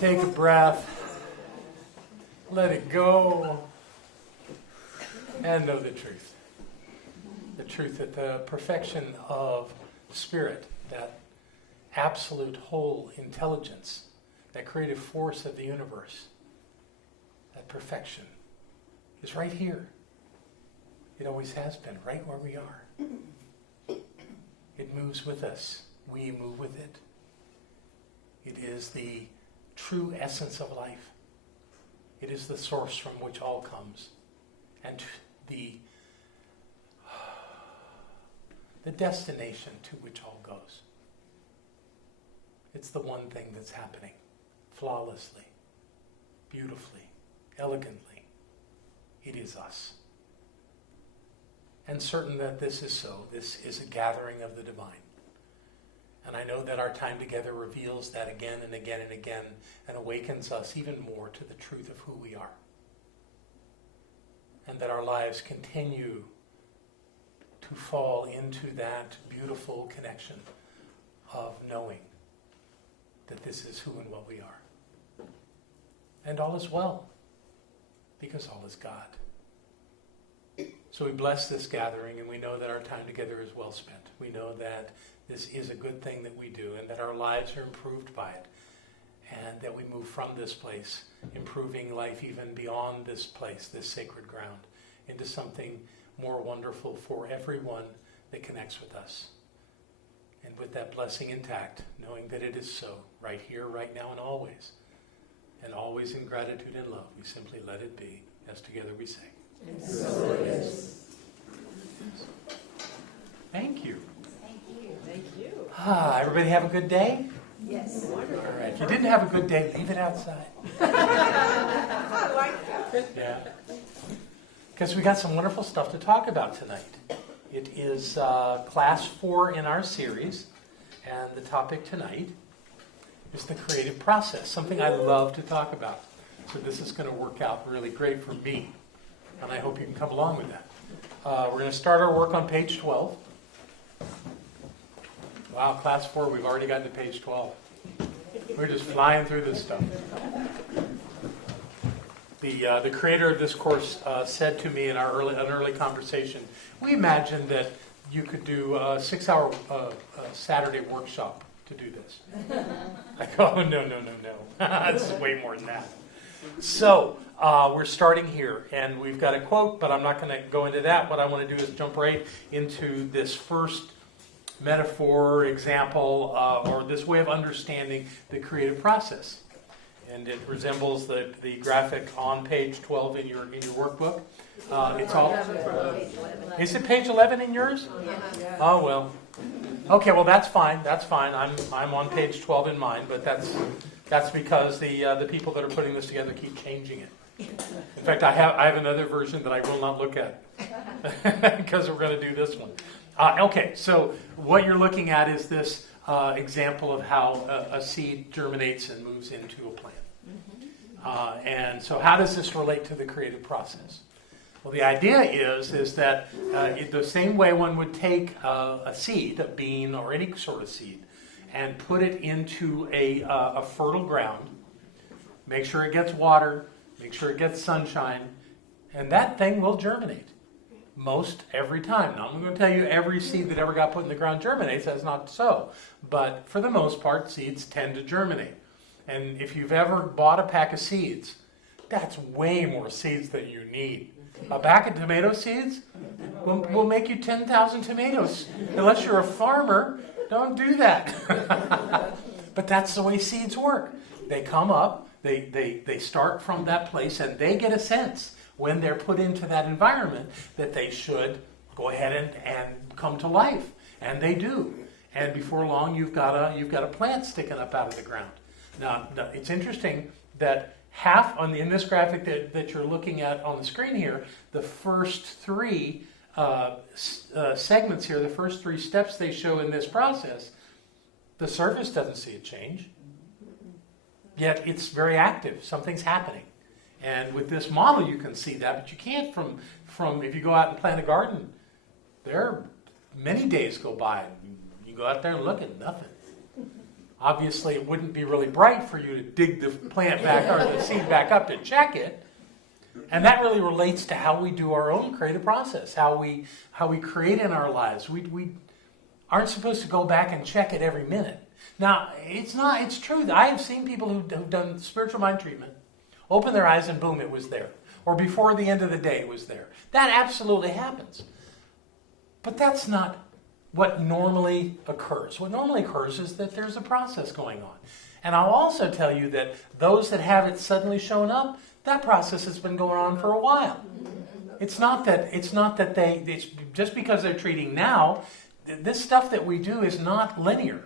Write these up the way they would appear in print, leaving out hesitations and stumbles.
Take a breath, let it go, and know the truth. The truth that the perfection of spirit, that absolute whole intelligence, that creative force of the universe, that perfection is right here. It always has been, right where we are. It moves with us. We move with it. It is the true essence of life. It is the source from which all comes. And the destination to which all goes. It's the one thing that's happening flawlessly, beautifully, elegantly. It is us. And certain that this is so, this is a gathering of the divine. And I know that our time together reveals that again and again and again and awakens us even more to the truth of who we are. And that our lives continue to fall into that beautiful connection of knowing that this is who and what we are. And all is well, because all is God. So we bless this gathering, and we know that our time together is well spent. We know that this is a good thing that we do, and that our lives are improved by it, and that we move from this place, improving life even beyond this place, this sacred ground, into something more wonderful for everyone that connects with us. And with that blessing intact, knowing that it is so, right here, right now, and always in gratitude and love, we simply let it be, as together we say. And so it is. Thank you. Thank you. Thank you. Everybody have a good day? Yes. Wonderful. All right. If you didn't have a good day, leave it outside. I like that. Yeah. Because we got some wonderful stuff to talk about tonight. It is class 4 in our series, and the topic tonight is the creative process, something I love to talk about. So this is going to work out really great for me, and I hope you can come along with that. We're going to start our work on page 12. Wow, class 4, we've already gotten to page 12. We're just flying through this stuff. The creator of this course said to me in an early conversation, we imagined that you could do a 6-hour Saturday workshop to do this. I go, oh, no. It's way more than that. So we're starting here, and we've got a quote, but I'm not going to go into that. What I want to do is jump right into this first metaphor, example, or this way of understanding the creative process. And it resembles the graphic on page 12 in your workbook. It's all. Is it page 11 in yours? Oh well. Okay, well that's fine. That's fine. I'm on page 12 in mine, but that's because the people that are putting this together keep changing it. In fact, I have another version that I will not look at because we're going to do this one. Okay, so what you're looking at is this example of how a seed germinates and moves into a plant. And so how does this relate to the creative process? Well, the idea is that the same way one would take a seed, a bean or any sort of seed, and put it into a fertile ground, make sure it gets water, make sure it gets sunshine, and that thing will germinate. Most every time. Now, I'm going to tell you every seed that ever got put in the ground germinates. That's not so. But for the most part, seeds tend to germinate. And if you've ever bought a pack of seeds, that's way more seeds than you need. A bag of tomato seeds will make you 10,000 tomatoes. Unless you're a farmer, don't do that. But that's the way seeds work. They come up, they start from that place, and they get a sense when they're put into that environment that they should go ahead and come to life. And they do. And before long, you've got a plant sticking up out of the ground. Now, it's interesting that in this graphic that you're looking at on the screen here, the first 3 segments here, the first 3 steps they show in this process, the surface doesn't see a change. Yet it's very active. Something's happening. And with this model, you can see that, but you can't from if you go out and plant a garden, there are many days go by. You go out there and look at nothing. Obviously, it wouldn't be really bright for you to dig the plant back or the seed back up to check it. And that really relates to how we do our own creative process, how we create in our lives. We aren't supposed to go back and check it every minute. Now, it's true that I have seen people who've done spiritual mind treatment, open their eyes and boom, it was there. Or before the end of the day, it was there. That absolutely happens. But that's not what normally occurs. What normally occurs is that there's a process going on. And I'll also tell you that those that have it suddenly shown up, that process has been going on for a while. It's not that it's just because they're treating now, this stuff that we do is not linear.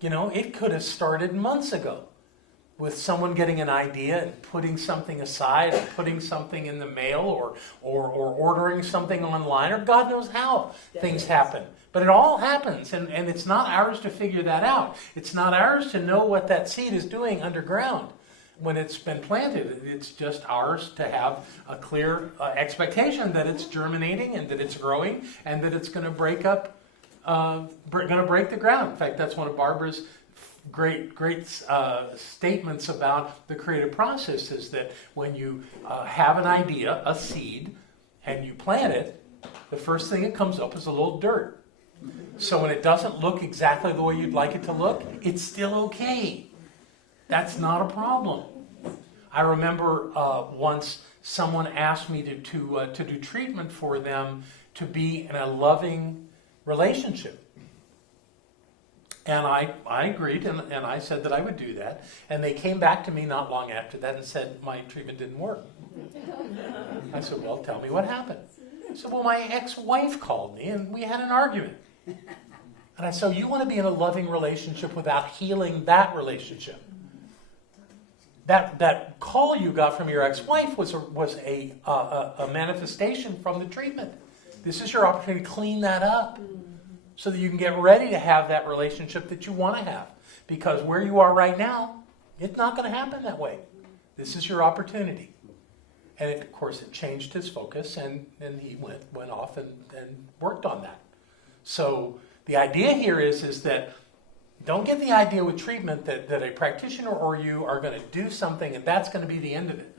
You know, it could have started months ago with someone getting an idea and putting something aside, or putting something in the mail, or ordering something online, or God knows how things happen. But it all happens, and it's not ours to figure that out. It's not ours to know what that seed is doing underground when it's been planted. It's just ours to have a clear expectation that it's germinating and that it's growing and that it's going to break the ground. In fact, that's one of Barbara's great statements about the creative process, is that when you have an idea, a seed, and you plant it, the first thing that comes up is a little dirt. So when it doesn't look exactly the way you'd like it to look, it's still okay. That's not a problem. I remember once someone asked me to do treatment for them to be in a loving relationship. And I agreed, and I said that I would do that. And they came back to me not long after that and said my treatment didn't work. I said, well, tell me what happened. I said, well, my ex-wife called me and we had an argument. And I said, you want to be in a loving relationship without healing that relationship. That call you got from your ex-wife was a manifestation from the treatment. This is your opportunity to clean that up, so that you can get ready to have that relationship that you want to have. Because where you are right now, it's not going to happen that way. This is your opportunity. And of course, it changed his focus, and he went off and worked on that. So the idea here is that don't get the idea with treatment that a practitioner or you are going to do something and that's going to be the end of it.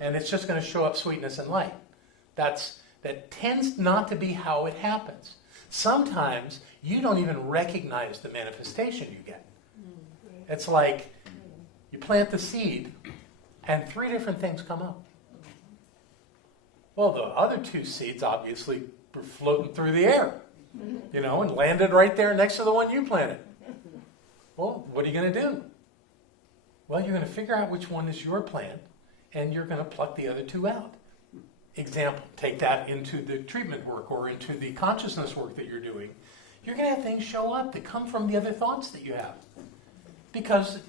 And it's just going to show up sweetness and light. That tends not to be how it happens. Sometimes you don't even recognize the manifestation you get. It's like you plant the seed and 3 different things come up. Well, the other 2 seeds obviously were floating through the air, and landed right there next to the one you planted. Well, what are you going to do? Well, you're going to figure out which one is your plant, and you're going to pluck the other 2 out. Example, take that into the treatment work or into the consciousness work that you're doing. You're going to have things show up that come from the other thoughts that you have. Because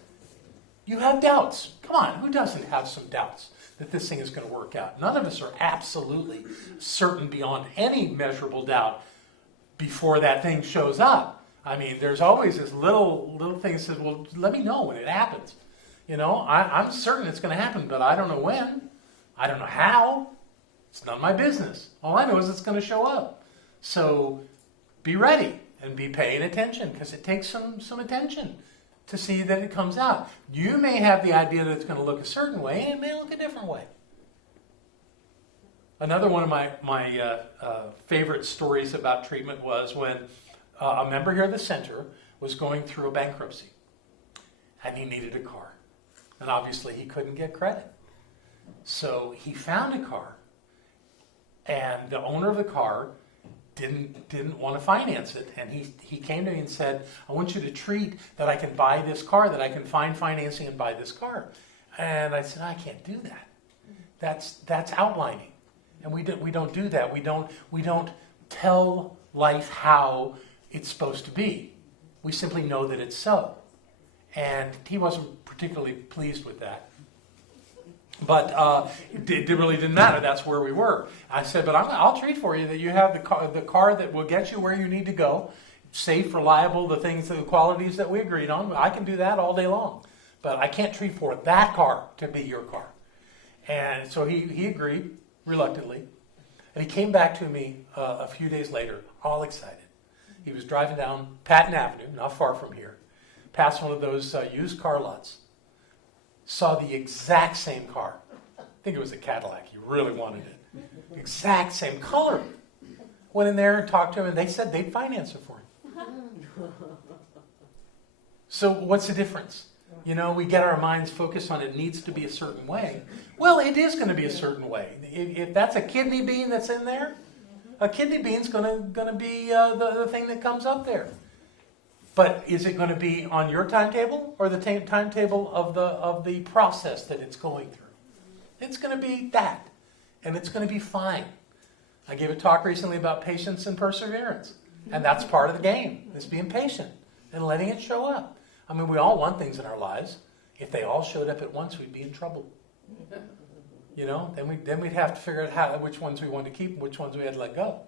you have doubts. Come on, who doesn't have some doubts that this thing is going to work out? None of us are absolutely certain beyond any measurable doubt before that thing shows up. I mean, there's always this little thing that says, well, let me know when it happens. I'm certain it's going to happen, but I don't know when. I don't know how. It's none of my business. All I know is it's going to show up. So be ready and be paying attention, because it takes some attention to see that it comes out. You may have the idea that it's going to look a certain way, and it may look a different way. Another one of my favorite stories about treatment was when a member here at the center was going through a bankruptcy, and he needed a car. And obviously he couldn't get credit. So he found a car, and the owner of the car didn't want to finance it. And he came to me and said, I want you to treat that I can buy this car, that I can find financing and buy this car. And I said, I can't do that. That's outlining. And we don't do that. We don't tell life how it's supposed to be. We simply know that it's so. And he wasn't particularly pleased with that. But it really didn't matter. That's where we were. I said, but I'll treat for you that you have the car that will get you where you need to go, safe, reliable, the qualities that we agreed on. I can do that all day long. But I can't treat for that car to be your car. And so he agreed, reluctantly. And he came back to me a few days later, all excited. He was driving down Patton Avenue, not far from here, past one of those used car lots. Saw the exact same car. I think it was a Cadillac. He really wanted it. Exact same color. Went in there and talked to him, and they said they'd finance it for him. So what's the difference? You know, we get our minds focused on it needs to be a certain way. Well, it is going to be a certain way. If that's a kidney bean that's in there, a kidney bean's going to be the thing that comes up there. But is it going to be on your timetable or the timetable of the process that it's going through? It's going to be that, and it's going to be fine. I gave a talk recently about patience and perseverance, and that's part of the game, is being patient and letting it show up. I mean, we all want things in our lives. If they all showed up at once, we'd be in trouble. You know, then we'd have to figure out which ones we want to keep and which ones we had to let go.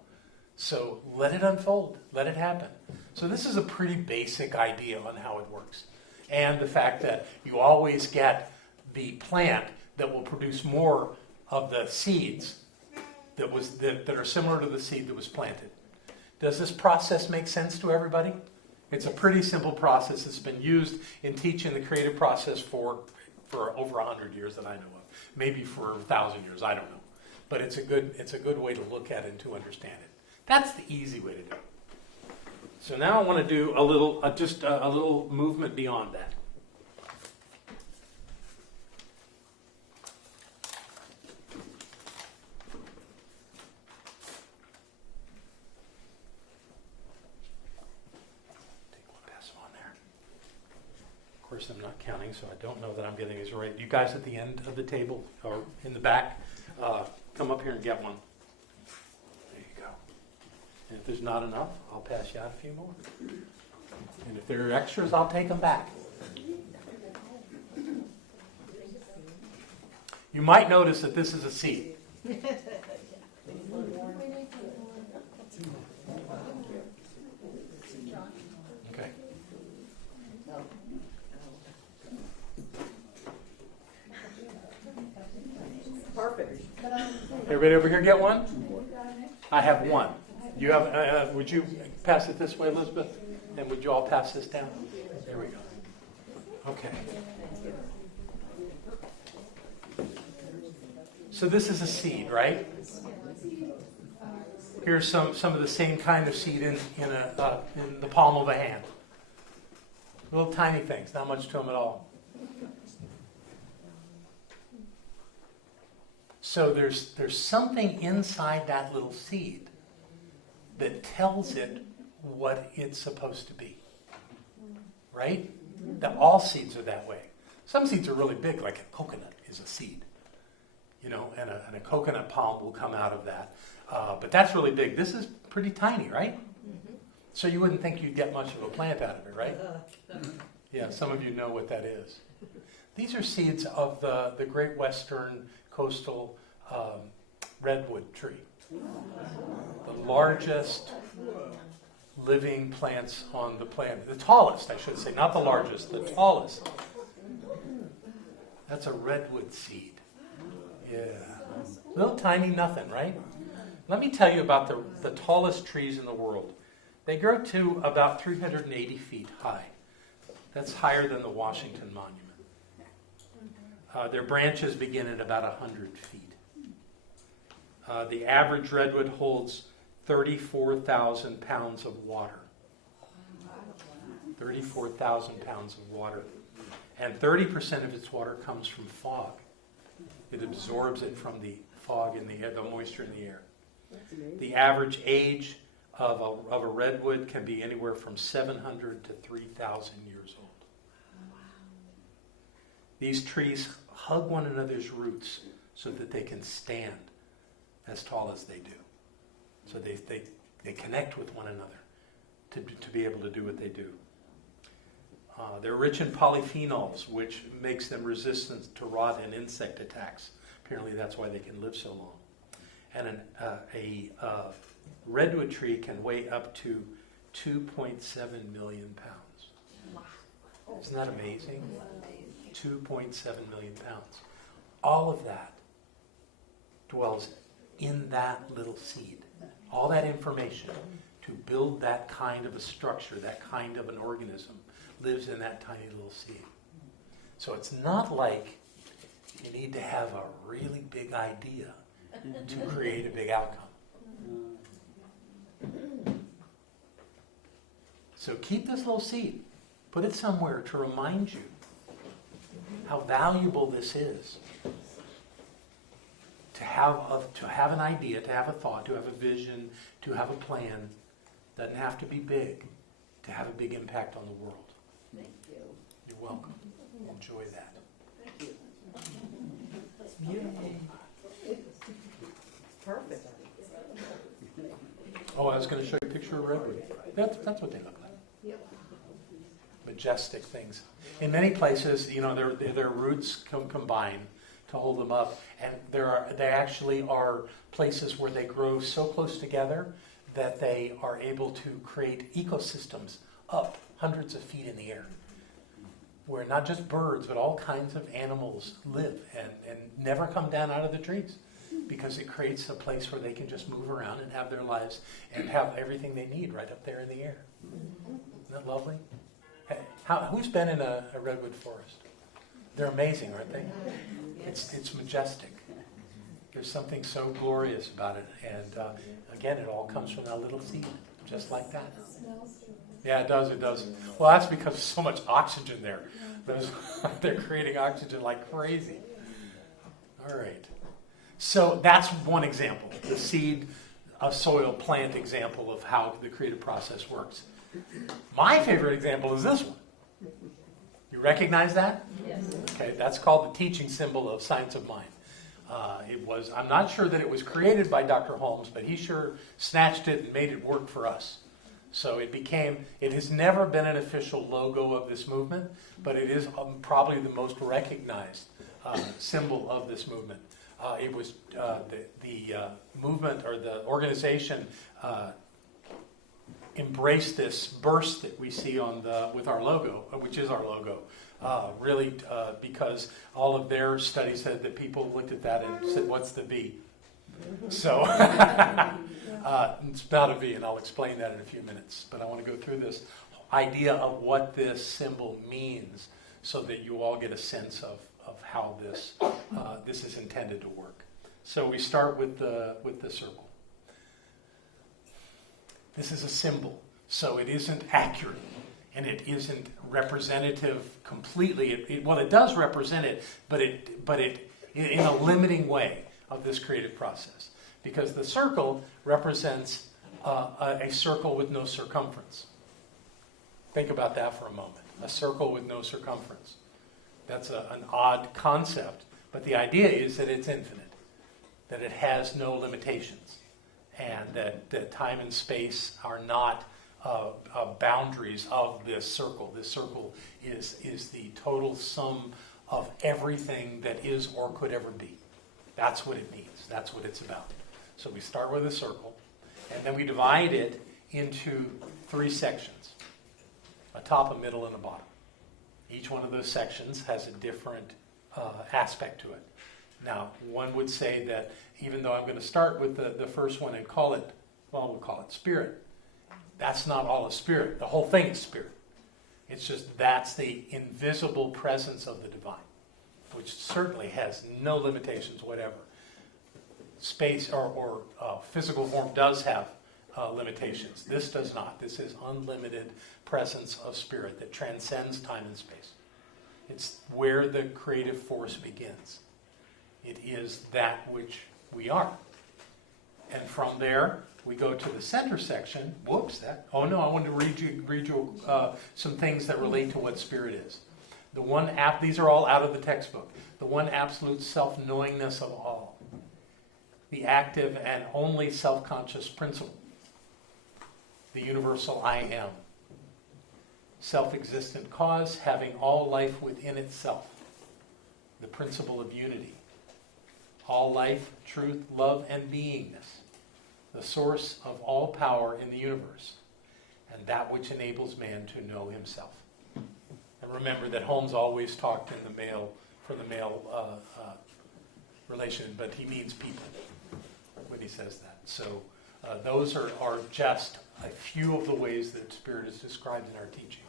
So let it unfold. Let it happen. So this is a pretty basic idea on how it works. And the fact that you always get the plant that will produce more of the seeds that are similar to the seed that was planted. Does this process make sense to everybody? It's a pretty simple process. It's been used in teaching the creative process for over 100 years that I know of. Maybe for 1,000 years, I don't know. But it's a good way to look at it and to understand it. That's the easy way to do it. So now I want to do a little movement beyond that. Of course, I'm not counting, so I don't know that I'm getting these right. You guys at the end of the table or in the back, come up here and get one. There you go. And if there's not enough, I'll pass you out a few more. And if there are extras, I'll take them back. You might notice that this is a seed. Okay. Perfect. Everybody over here get one? I have one. You have? Would you pass it this way, Elizabeth? And would you all pass this down? There we go. Okay. So this is a seed, right? Here's some of the same kind of seed in the palm of a hand. Little tiny things, not much to them at all. So there's something inside that little seed that tells it what it's supposed to be. Right? That all seeds are that way. Some seeds are really big, like a coconut is a seed. You know, and a coconut palm will come out of that. But that's really big. This is pretty tiny, right? Mm-hmm. So you wouldn't think you'd get much of a plant out of it, right? Yeah, some of you know what that is. These are seeds of the Great Western Coastal redwood tree. The largest living plants on the planet. The tallest, I should say, not the largest, the tallest. That's a redwood seed. Yeah. Little tiny nothing, right? Let me tell you about the tallest trees in the world. They grow to about 380 feet high. That's higher than the Washington Monument. Their branches begin at about 100 feet. The average redwood holds 34,000 pounds of water. 34,000 pounds of water. And 30% of its water comes from fog. It absorbs it from the fog in the air, the moisture in the air. The average age of a redwood can be anywhere from 700 to 3,000 years old. These trees hug one another's roots so that they can stand as tall as they do. So they connect with one another to be able to do what they do. They're rich in polyphenols, which makes them resistant to rot and insect attacks. Apparently that's why they can live so long. And a redwood tree can weigh up to 2.7 million pounds. Wow. Isn't that amazing? 2.7 million pounds. All of that dwells in that little seed. All that information to build that kind of a structure, that kind of an organism, lives in that tiny little seed. So it's not like you need to have a really big idea to create a big outcome. So keep this little seed. Put it somewhere to remind you how valuable this is. To have an idea, to have a thought, to have a vision, to have a plan. Doesn't have to be big to have a big impact on the world. Thank you. You're welcome. Enjoy that. Thank you. Yay. Perfect. Oh, I was going to show you a picture of redwood. That's what they look like. Yep. Majestic things. In many places, their roots combine to hold them up, and they actually are places where they grow so close together that they are able to create ecosystems up hundreds of feet in the air, where not just birds but all kinds of animals live and never come down out of the trees, because it creates a place where they can just move around and have their lives and have everything they need right up there in the air. Isn't that lovely? Hey, who's been in a redwood forest? They're amazing, aren't they? It's majestic. There's something so glorious about it. And again, it all comes from that little seed, just like that. Yeah, it does. Well, that's because there's so much oxygen there. They're creating oxygen like crazy. All right. So that's one example, the seed of soil plant example of how the creative process works. My favorite example is this one. You recognize that? Yes. Okay, that's called the teaching symbol of science of mind. I'm not sure that it was created by Dr. Holmes, but he sure snatched it and made it work for us. So it has never been an official logo of this movement, but it is probably the most recognized symbol of this movement. It was the movement or the organization embraced this burst that we see with our logo, which is our logo, really because all of their studies said that people looked at that and said, "What's the V?" So it's not a V, and I'll explain that in a few minutes. But I want to go through this idea of what this symbol means, so that you all get a sense of how this is intended to work. So we start with the circle. This is a symbol, so it isn't accurate, and it isn't representative completely. It does represent it, but it in a limiting way of this creative process, because the circle represents a circle with no circumference. Think about that for a moment. A circle with no circumference. That's an odd concept, but the idea is that it's infinite, that it has no limitations, and that time and space are not boundaries of this circle. This circle is the total sum of everything that is or could ever be. That's what it means. That's what it's about. So we start with a circle, and then we divide it into 3 sections: a top, a middle, and a bottom. Each one of those sections has a different aspect to it. Now, one would say that even though I'm going to start with the first one and we'll call it spirit, that's not all of spirit. The whole thing is spirit. It's just that's the invisible presence of the divine, which certainly has no limitations whatever. Space or physical form does have limitations. This does not. This is unlimited presence of spirit that transcends time and space. It's where the creative force begins. It is that which we are. And from there, we go to the center section. I wanted to read you some things that relate to what spirit is. These are all out of the textbook. The one absolute self-knowingness of all. The active and only self-conscious principle. The universal I am. Self-existent cause, having all life within itself. The principle of unity. All life, truth, love, and beingness. The source of all power in the universe. And that which enables man to know himself. And remember that Holmes always talked in the male relation, but he means people when he says that. So those are just a few of the ways that spirit is described in our teaching.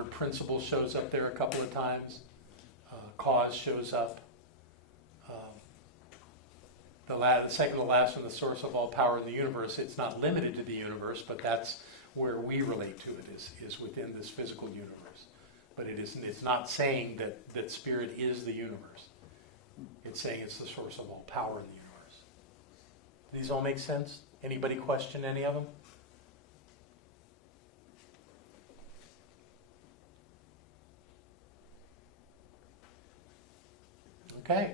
word principle shows up there a couple of times. Cause shows up. The second to last one, the source of all power in the universe. It's not limited to the universe, but that's where we relate to it, is within this physical universe. But it's not saying that spirit is the universe. It's saying it's the source of all power in the universe. These all make sense? Anybody question any of them? Okay,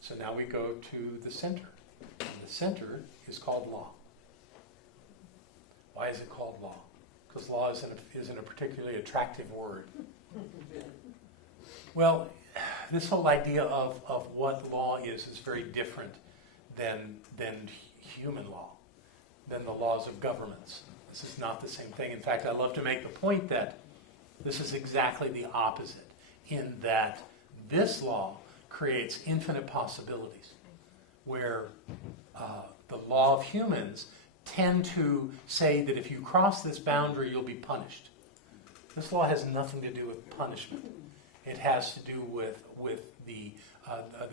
so now we go to the center. And the center is called law. Why is it called law? Because law isn't a particularly attractive word. Well, this whole idea of what law is very different than human law, than the laws of governments. This is not the same thing. In fact, I love to make the point that this is exactly the opposite, in that this law creates infinite possibilities, where the law of humans tend to say that if you cross this boundary, you'll be punished. This law has nothing to do with punishment. It has to do with the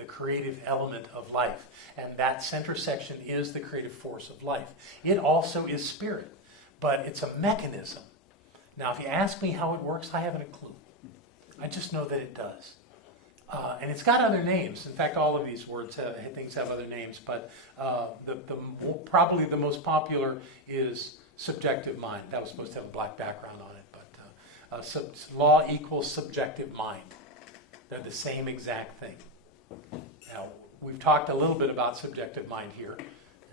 creative element of life. And that center section is the creative force of life. It also is spirit, but it's a mechanism. Now, if you ask me how it works, I haven't a clue. I just know that it does. And it's got other names. In fact, all of these things have other names, but probably the most popular is subjective mind. That was supposed to have a black background on it, but law equals subjective mind. They're the same exact thing. Now, we've talked a little bit about subjective mind here,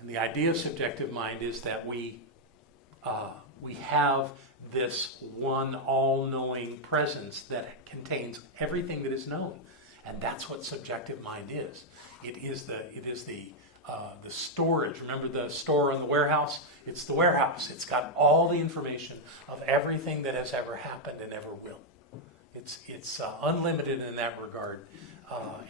and the idea of subjective mind is that we have this one all-knowing presence that contains everything that is known. And that's what subjective mind is. It is the storage. Remember the store in the warehouse? It's the warehouse. It's got all the information of everything that has ever happened and ever will. It's unlimited in that regard.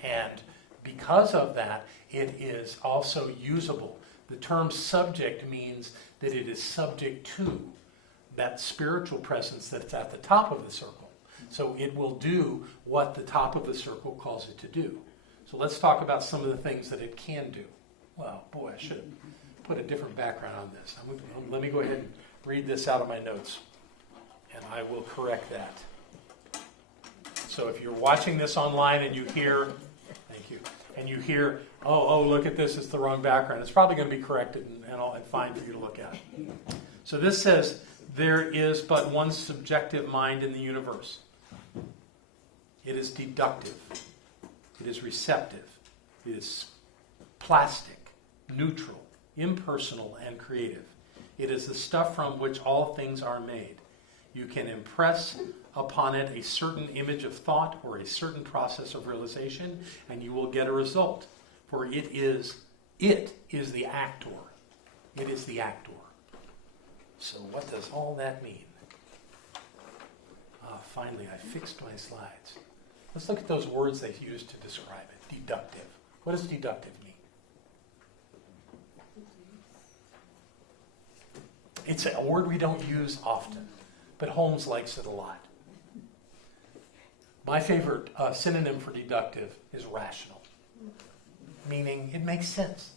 And because of that, it is also usable. The term subject means that it is subject to that spiritual presence that's at the top of the circle. So it will do what the top of the circle calls it to do. So let's talk about some of the things that it can do. Well, boy, I should have put a different background on this. Let me go ahead and read this out of my notes, and I will correct that. So if you're watching this online and you hear, thank you, and you hear, oh, look at this, it's the wrong background, it's probably going to be corrected and fine for you to look at. So this says, there is but one subjective mind in the universe. It is deductive. It is receptive. It is plastic, neutral, impersonal, and creative. It is the stuff from which all things are made. You can impress upon it a certain image of thought or a certain process of realization, and you will get a result. For it is the actor. It is the actor. So what does all that mean? Finally, I fixed my slides. Let's look at those words they used to describe it. Deductive. What does deductive mean? It's a word we don't use often, but Holmes likes it a lot. My favorite synonym for deductive is rational, meaning it makes sense.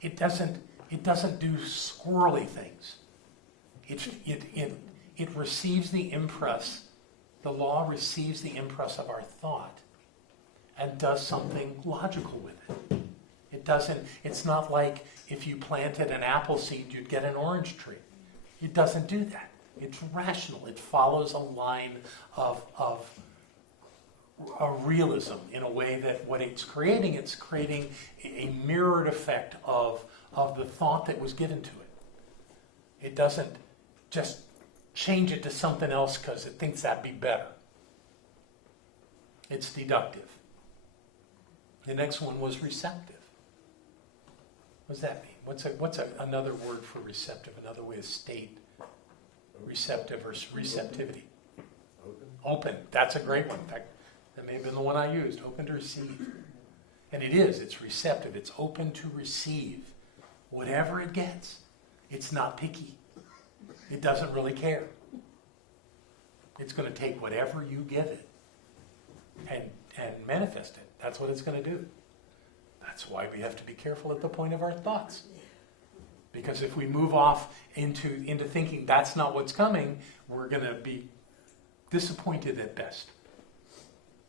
It doesn't do squirrely things. It receives the impress. The law receives the impress of our thought and does something logical with it. It's not like if you planted an apple seed, you'd get an orange tree. It doesn't do that. It's rational. It follows a line of a realism in a way that what it's creating a mirrored effect of the thought that was given to it. It doesn't just change it to something else because it thinks that'd be better. It's deductive. The next one was receptive. What does that mean? What's another word for receptive? Another way to state receptive or receptivity? Open. That's a great one. In fact, that may have been the one I used. Open to receive. And it is. It's receptive. It's open to receive whatever it gets. It's not picky. It doesn't really care. It's going to take whatever you give it and manifest it. That's what it's going to do. That's why we have to be careful at the point of our thoughts. Because if we move off into thinking that's not what's coming, we're going to be disappointed at best.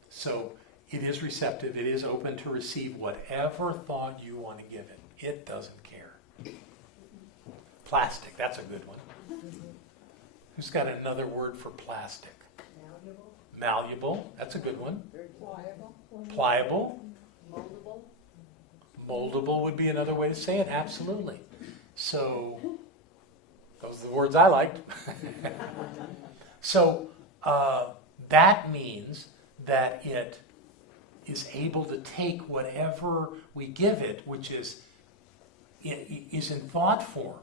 So it is receptive. It is open to receive whatever thought you want to give it. It doesn't care. Plastic, that's a good one. Who's got another word for plastic? Malleable. Malleable, that's a good one. Very pliable. Pliable. Moldable. Moldable would be another way to say it, absolutely. So, those are the words I liked. So, that means that it is able to take whatever we give it, which is in thought form.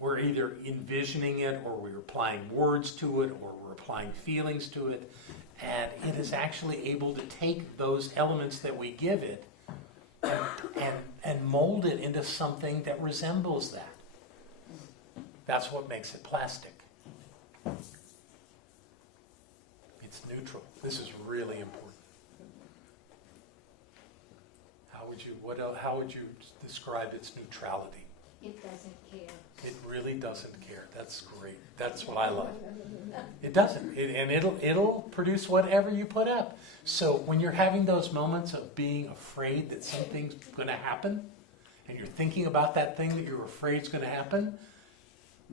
We're either envisioning it, or we're applying words to it, or we're applying feelings to it, and it is actually able to take those elements that we give it and mold it into something that resembles that. That's what makes it plastic. It's neutral. This is really important. How would you describe its neutrality? It doesn't care. It really doesn't care. That's great. That's what I love. It doesn't. It'll produce whatever you put up. So when you're having those moments of being afraid that something's going to happen, and you're thinking about that thing that you're afraid is going to happen,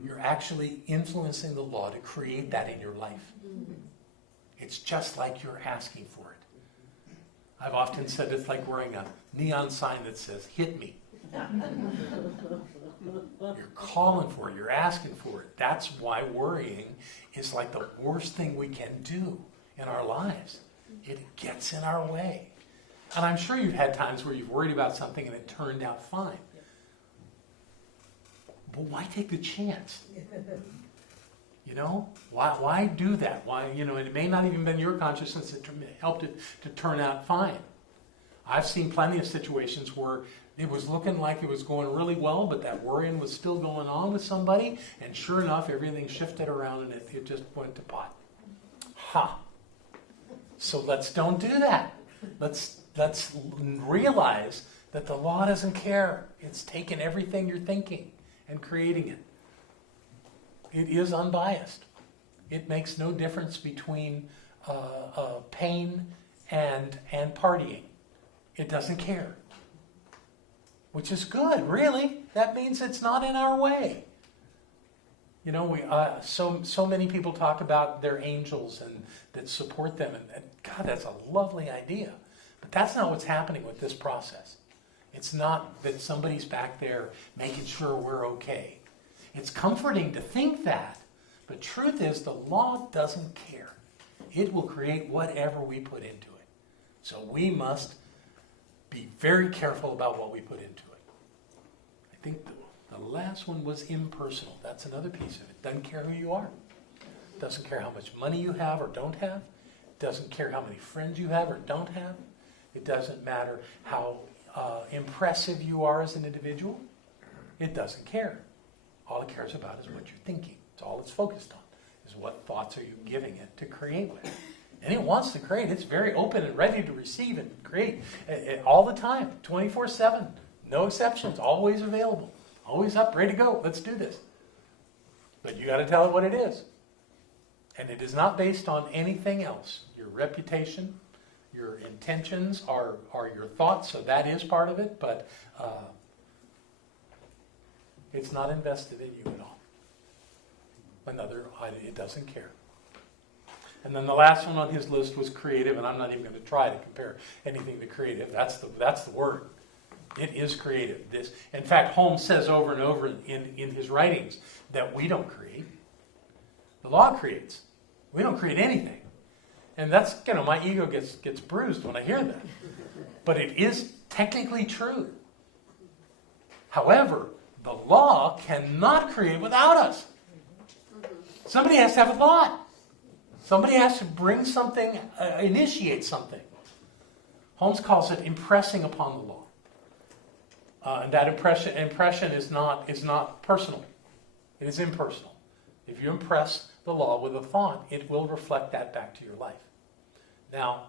you're actually influencing the law to create that in your life. It's just like you're asking for it. I've often said it's like wearing a neon sign that says, "Hit me." You're calling for it. You're asking for it. That's why worrying is like the worst thing we can do in our lives. It gets in our way. And I'm sure you've had times where you've worried about something and it turned out fine. But why take the chance? You know? Why do that? Why, and it may not even been your consciousness that helped it to turn out fine. I've seen plenty of situations where it was looking like it was going really well, but that worrying was still going on with somebody, and sure enough, everything shifted around and it just went to pot. Ha! So don't do that. Let's realize that the law doesn't care. It's taken everything you're thinking and creating it. It is unbiased. It makes no difference between pain and partying. It doesn't care. Which is good, really. That means it's not in our way. So many people talk about their angels and that support them, and God, that's a lovely idea. But that's not what's happening with this process. It's not that somebody's back there making sure we're okay. It's comforting to think that, but truth is the law doesn't care. It will create whatever we put into it. So we must be very careful about what we put into it. I think the last one was impersonal. That's another piece of it. Doesn't care who you are. Doesn't care how much money you have or don't have. Doesn't care how many friends you have or don't have. It doesn't matter how impressive you are as an individual. It doesn't care. All it cares about is what you're thinking. It's all it's focused on, is what thoughts are you giving it to create with. And it wants to create. It's very open and ready to receive and create all the time, 24/7. No exceptions, always available. Always up, ready to go. Let's do this. But you got to tell it what it is. And it is not based on anything else. Your reputation, your intentions are your thoughts, so that is part of it, but it's not invested in you at all. It doesn't care. And then the last one on his list was creative, and I'm not even going to try to compare anything to creative. That's the word. It is creative. In fact, Holmes says over and over in his writings that we don't create. The law creates. We don't create anything. And that's, my ego gets bruised when I hear that. But it is technically true. However, the law cannot create without us. Somebody has to have a thought. Somebody has to bring something, initiate something. Holmes calls it impressing upon the law. And that impression is not personal. It is impersonal. If you impress the law with a thought, it will reflect that back to your life. Now,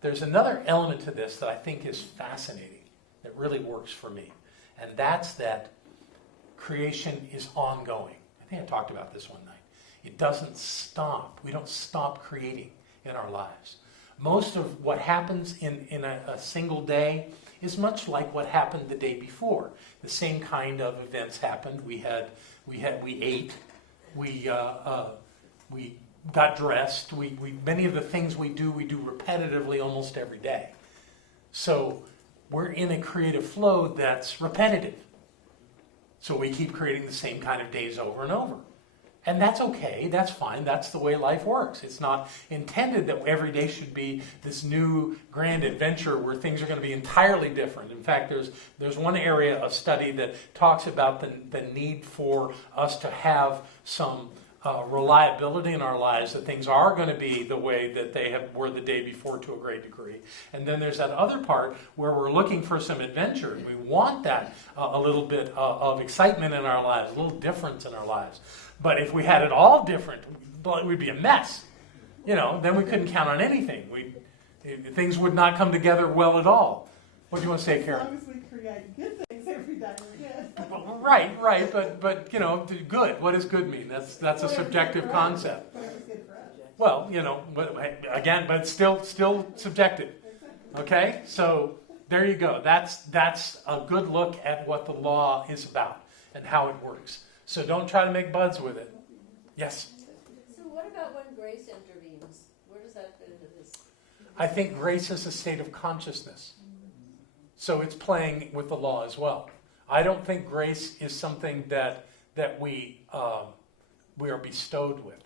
there's another element to this that I think is fascinating, that really works for me. And that's that creation is ongoing. I think I talked about this one night. It doesn't stop. We don't stop creating in our lives. Most of what happens in a single day is much like what happened the day before. The same kind of events happened. We ate, we got dressed. Many of the things we do repetitively almost every day. So we're in a creative flow that's repetitive. So we keep creating the same kind of days over and over. And that's okay, that's fine, that's the way life works. It's not intended that every day should be this new grand adventure where things are going to be entirely different. In fact, there's one area of study that talks about the need for us to have some reliability in our lives, that things are going to be the way that they were the day before to a great degree. And then there's that other part where we're looking for some adventure. We want that a little bit of excitement in our lives, a little difference in our lives. But if we had it all different, we'd be a mess. Then we couldn't count on anything. Things would not come together well at all. What do you want to say, Karen? As long as we create good things every day, we're good. Right. But good. What does good mean? That's a subjective concept. Whatever's good for us. Well, but it's still subjective. Okay? So there you go. That's a good look at what the law is about and how it works. So don't try to make buds with it. Yes? So what about when grace intervenes? Where does that fit into this? I think grace is a state of consciousness. So it's playing with the law as well. I don't think grace is something that we are bestowed with.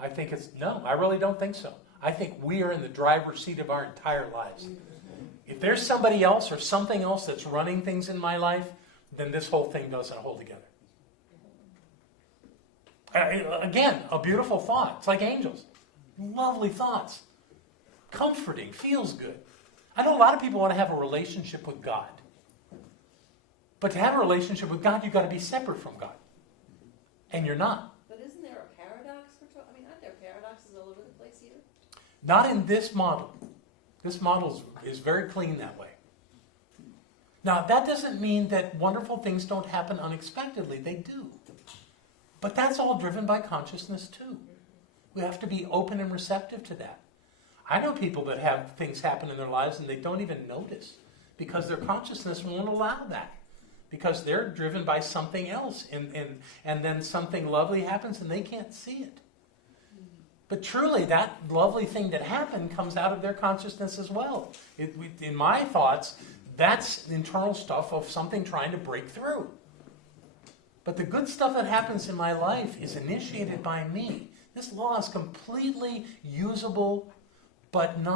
I think I really don't think so. I think we are in the driver's seat of our entire lives. If there's somebody else or something else that's running things in my life, then this whole thing doesn't hold together. Again, a beautiful thought. It's like angels. Lovely thoughts. Comforting. Feels good. I know a lot of people want to have a relationship with God. But to have a relationship with God, you've got to be separate from God. And you're not. But isn't there a paradox aren't there paradoxes all over the place here? Not in this model. This model is very clean that way. Now, that doesn't mean that wonderful things don't happen unexpectedly. They do. But that's all driven by consciousness too. We have to be open and receptive to that. I know people that have things happen in their lives and they don't even notice because their consciousness won't allow that. Because they're driven by something else and then something lovely happens and they can't see it. But truly, that lovely thing that happened comes out of their consciousness as well. In my thoughts, that's internal stuff of something trying to break through. But the good stuff that happens in my life is initiated by me. This law is completely usable, but it's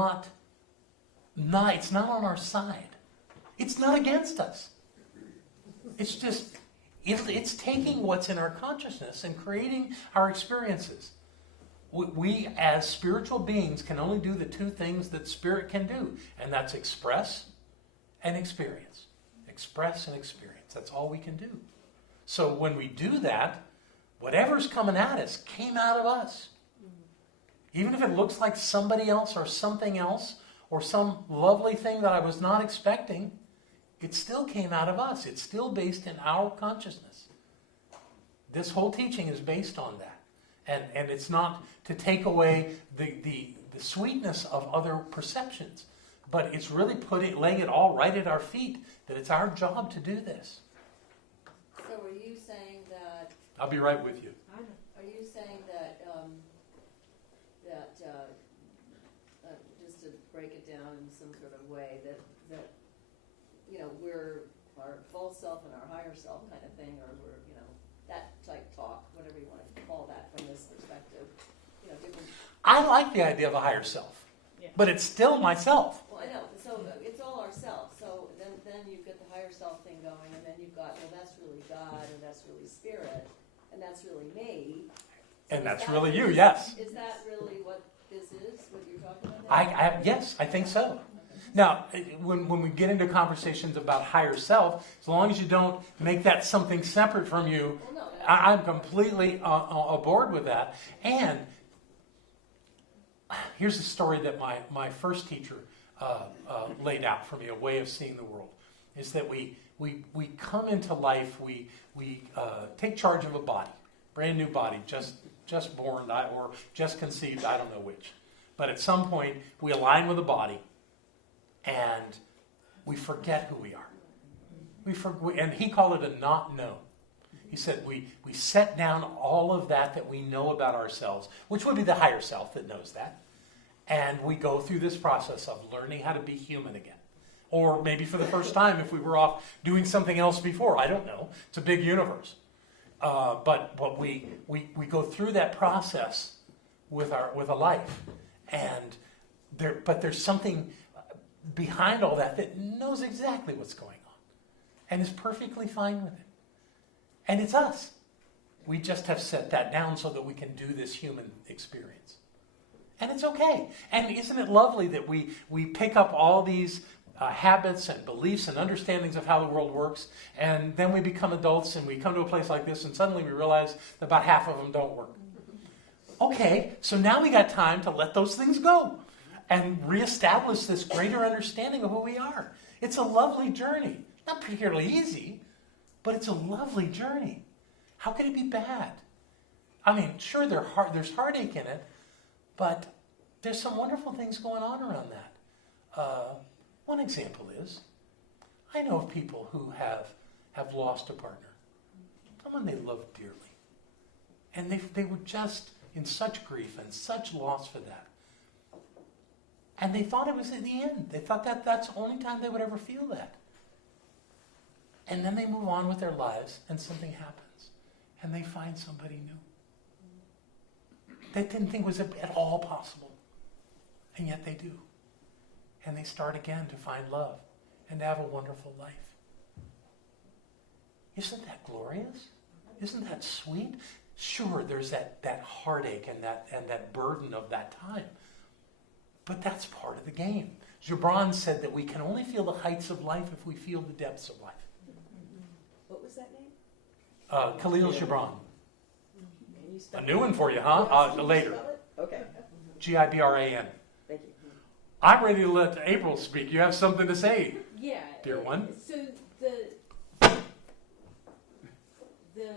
not on our side. It's not against us. It's just, it's taking what's in our consciousness and creating our experiences. We as spiritual beings can only do the two things that spirit can do, and that's express and experience. Express and experience. That's all we can do. So when we do that, whatever's coming at us came out of us. Even if it looks like somebody else or something else or some lovely thing that I was not expecting, it still came out of us. It's still based in our consciousness. This whole teaching is based on that. And it's not to take away the sweetness of other perceptions, but it's really laying it all right at our feet that it's our job to do this. So are you saying that... I'll be right with you. Are you saying that, just to break it down in some sort of way, that we're our false self and our higher self kind of thing, or we're, that type talk, whatever you want to call that from this perspective, different... I like the idea of a higher self, but it's still myself. Well, I know. So it's all ourselves. So then you've got the higher self thing going, and then you've got, that's really God, and that's really spirit, and that's really me. So And that's really you, yes. Is that really what this is, what you're talking about? Yes, I think so. Now, when we get into conversations about higher self, as long as you don't make that something separate from you, Well, no, I'm completely aboard with that. And here's a story that my first teacher laid out for me, a way of seeing the world, is that we come into life, we take charge of a body, brand new body, just born or just conceived, I don't know which. But at some point, we align with the body, and we forget who we are. And he called it a not know. He said we set down all of that we know about ourselves, which would be the higher self that knows that. And we go through this process of learning how to be human again. Or maybe for the first time if we were off doing something else before. I don't know. It's a big universe. But we go through that process with a life. And there's something behind all that knows exactly what's going on. And is perfectly fine with it. And it's us. We just have set that down so that we can do this human experience. And it's okay. And isn't it lovely that we pick up all these habits and beliefs and understandings of how the world works, and then we become adults and we come to a place like this and suddenly we realize that about half of them don't work. Okay, so now we got time to let those things go and reestablish this greater understanding of who we are. It's a lovely journey. Not particularly easy, but it's a lovely journey. How could it be bad? I mean, sure, there's heartache in it, but there's some wonderful things going on around that. One example is, I know of people who have lost a partner, someone they loved dearly, and they were just in such grief and such loss for that. And they thought it was at the end. They thought that's the only time they would ever feel that. And then they move on with their lives, and something happens, and they find somebody new. They didn't think was at all possible, and yet they do. And they start again to find love and to have a wonderful life. Isn't that glorious? Isn't that sweet? Sure, there's that heartache and that burden of that time. But that's part of the game. Gibran said that we can only feel the heights of life if we feel the depths of life. What was that name? Khalil Gibran. Can you spell A new one for you, huh? Later. Okay. Gibran. Thank you. I'm ready to let April speak. You have something to say, Yeah. dear one. So the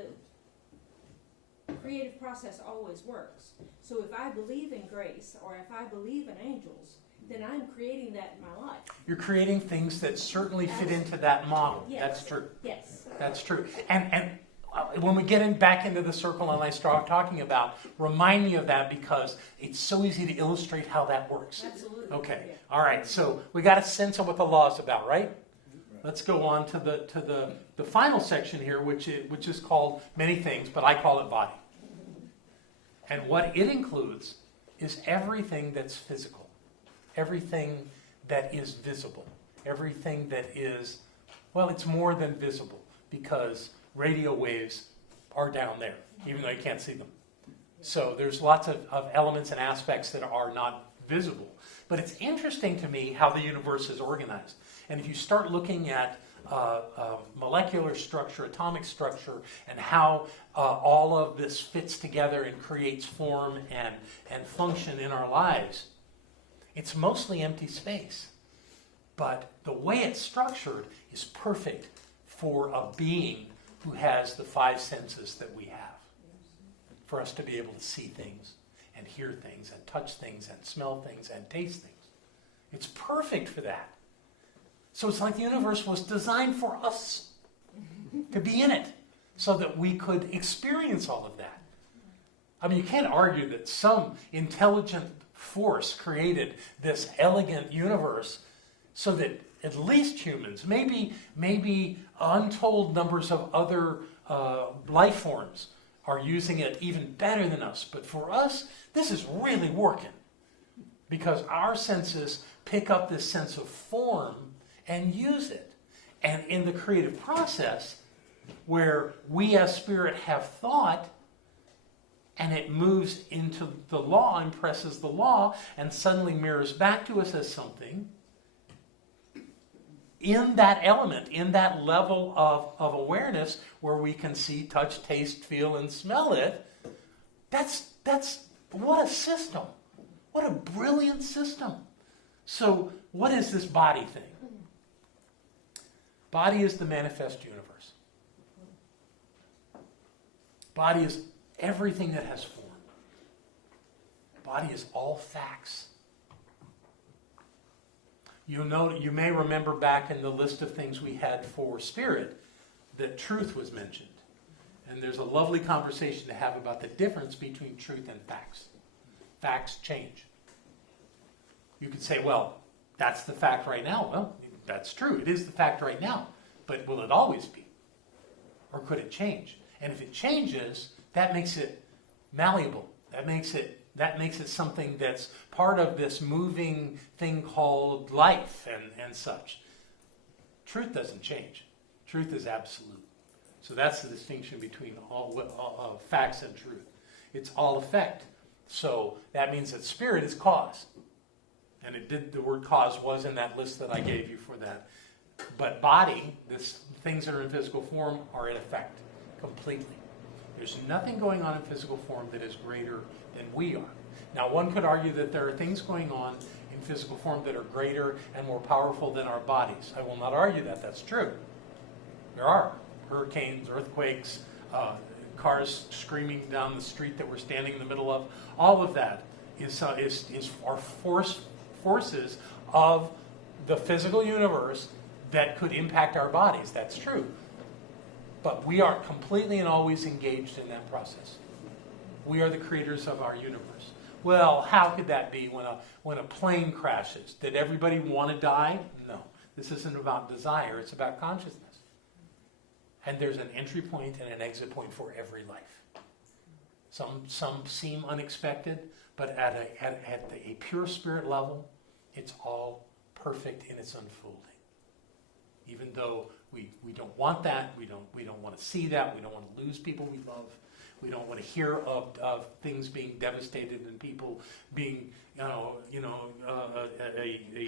creative process always works. So if I believe in grace or if I believe in angels, then I'm creating that in my life. You're creating things that certainly fit into that model. Yes. That's true. Yes. That's true. And when we get back into the circle and I start talking about, remind me of that because it's so easy to illustrate how that works. Absolutely. Okay. Yeah. All right. So we got a sense of what the law is about, right? Let's go on to the final section here, which is called many things, but I call it body. And what it includes is everything that's physical, everything that is visible, everything that is, well, it's more than visible because radio waves are down there, even though you can't see them. So there's lots of elements and aspects that are not visible. But it's interesting to me how the universe is organized. And if you start looking at molecular structure, atomic structure, and how all of this fits together and creates form and function in our lives, it's mostly empty space. But the way it's structured is perfect for a being who has the five senses that we have. For us to be able to see things and hear things and touch things and smell things and taste things. It's perfect for that. So it's like the universe was designed for us to be in it so that we could experience all of that. I mean, you can't argue that some intelligent force created this elegant universe so that at least humans, maybe untold numbers of other life forms are using it even better than us. But for us, this is really working because our senses pick up this sense of form and use it. And in the creative process, where we as spirit have thought, and it moves into the law, impresses the law, and suddenly mirrors back to us as something, in that element, in that level of awareness where we can see, touch, taste, feel, and smell it. That's what a system. What a brilliant system. So what is this body thing? Body is the manifest universe. Body is everything that has form. Body is all facts. You may remember back in the list of things we had for spirit that truth was mentioned. And there's a lovely conversation to have about the difference between truth and facts. Facts change. You could say, well, that's the fact right now. Well, that's true. It is the fact right now. But will it always be? Or could it change? And if it changes, that makes it malleable. That makes it something that's part of this moving thing called life and such. Truth doesn't change. Truth is absolute. So that's the distinction between all facts and truth. It's all effect. So that means that spirit is cause. And the word cause was in that list that I gave you for that. But body, things that are in physical form, are in effect completely. There's nothing going on in physical form that is greater than we are. Now, one could argue that there are things going on in physical form that are greater and more powerful than our bodies. I will not argue that. That's true. There are hurricanes, earthquakes, cars screaming down the street that we're standing in the middle of. All of that are forces of the physical universe that could impact our bodies. That's true. But we are completely and always engaged in that process. We are the creators of our universe. Well, how could that be when a plane crashes? Did everybody want to die? No. This isn't about desire. It's about consciousness. And there's an entry point and an exit point for every life. Some seem unexpected, but at a pure spirit level, it's all perfect in its unfolding. Even though we don't want that, we don't want to see that, we don't want to lose people we love, we don't want to hear of things being devastated and people being, a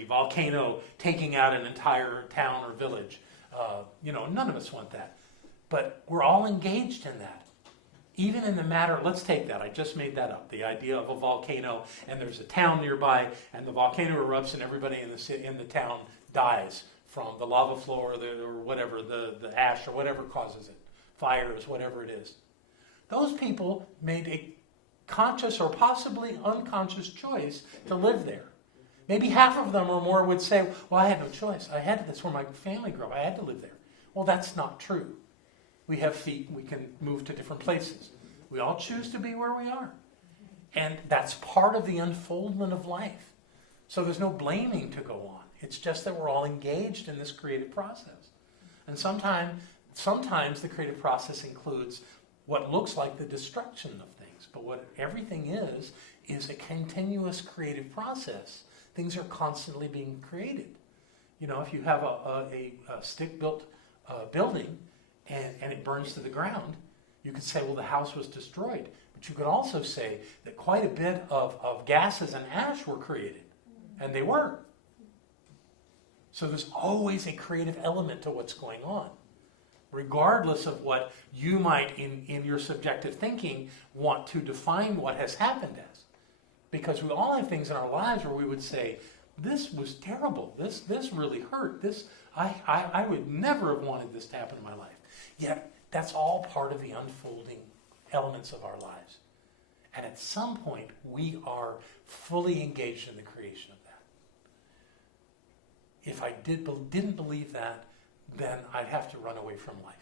volcano taking out an entire town or village. None of us want that. But we're all engaged in that. Even in the matter, let's take that, I just made that up, the idea of a volcano, and there's a town nearby, and the volcano erupts and everybody in the town dies from the lava flow or whatever, the ash or whatever causes it, fires, whatever it is. Those people made a conscious or possibly unconscious choice to live there. Maybe half of them or more would say, well, I had no choice. That's where my family grew up. I had to live there. Well, that's not true. We have feet, we can move to different places. We all choose to be where we are. And that's part of the unfoldment of life. So there's no blaming to go on. It's just that we're all engaged in this creative process. And sometimes the creative process includes what looks like the destruction of things. But what everything is a continuous creative process. Things are constantly being created. If you have a stick-built building, and it burns to the ground, you could say, well, the house was destroyed. But you could also say that quite a bit of gases and ash were created. And they were. So there's always a creative element to what's going on. Regardless of what you might, in your subjective thinking, want to define what has happened as. Because we all have things in our lives where we would say, this was terrible. This really hurt. I would never have wanted this to happen in my life. Yet, that's all part of the unfolding elements of our lives. And at some point, we are fully engaged in the creation of that. If I didn't believe that, then I'd have to run away from life.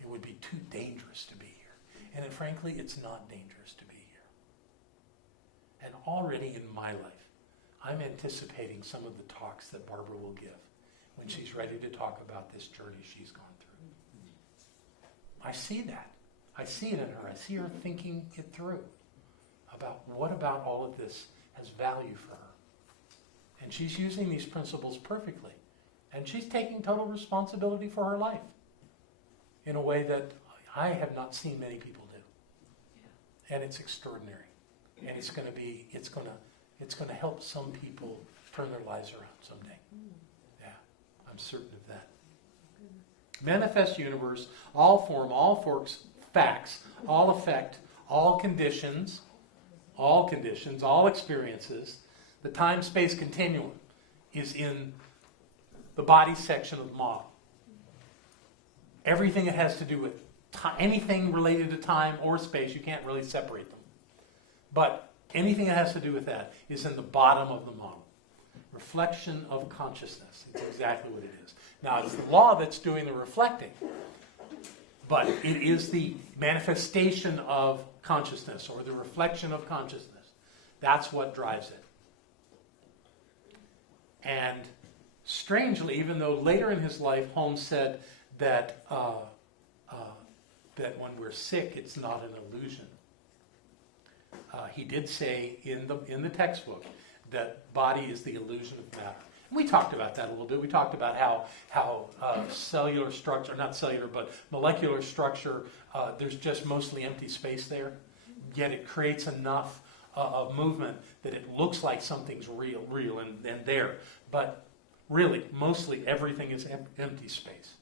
It would be too dangerous to be here. And frankly, it's not dangerous to be here. And already in my life, I'm anticipating some of the talks that Barbara will give when she's ready to talk about this journey she's gone through. I see that. I see it in her. I see her thinking it through about what about all of this has value for her. And she's using these principles perfectly. And she's taking total responsibility for her life in a way that I have not seen many people do. And it's extraordinary. And it's going to help some people turn their lives around someday. Yeah. I'm certain of that. Manifest universe, all form, all forks, facts, all effect, all conditions, all experiences. The time-space continuum is in the body section of the model. Everything that has to do with anything related to time or space, you can't really separate them. But anything that has to do with that is in the bottom of the model. Reflection of consciousness. It's exactly what it is. Now, it's the law that's doing the reflecting, but it is the manifestation of consciousness or the reflection of consciousness. That's what drives it. And strangely, even though later in his life Holmes said that that when we're sick, it's not an illusion. He did say in the textbook that body is the illusion of matter. And we talked about that a little bit. We talked about how cellular structure, not cellular, but molecular structure, there's just mostly empty space there, yet it creates enough of movement that it looks like something's real and there. But really, mostly everything is empty space.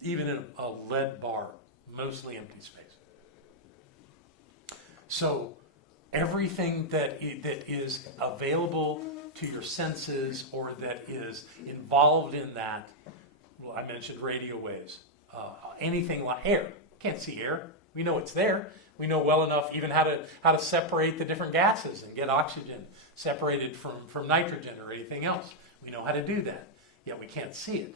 Even in a lead bar, mostly empty space. So everything that is available to your senses or that is involved in that, well, I mentioned radio waves, anything like air. Can't see air. We know it's there. We know well enough even how to separate the different gases and get oxygen separated from nitrogen or anything else. We know how to do that, yet we can't see it.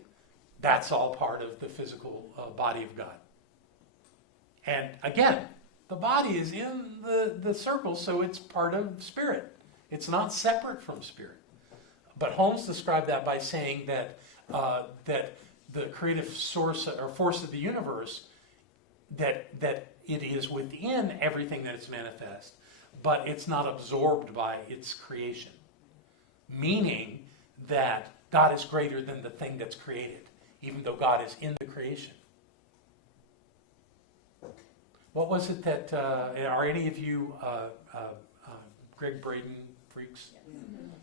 That's all part of the physical body of God. And again, the body is in the circle, so it's part of spirit. It's not separate from spirit. But Holmes described that by saying that the creative source or force of the universe, that it is within everything that is manifest, but it's not absorbed by its creation. Meaning that God is greater than the thing that's created, even though God is in the creation. What was it that, are any of you Greg Braden freaks?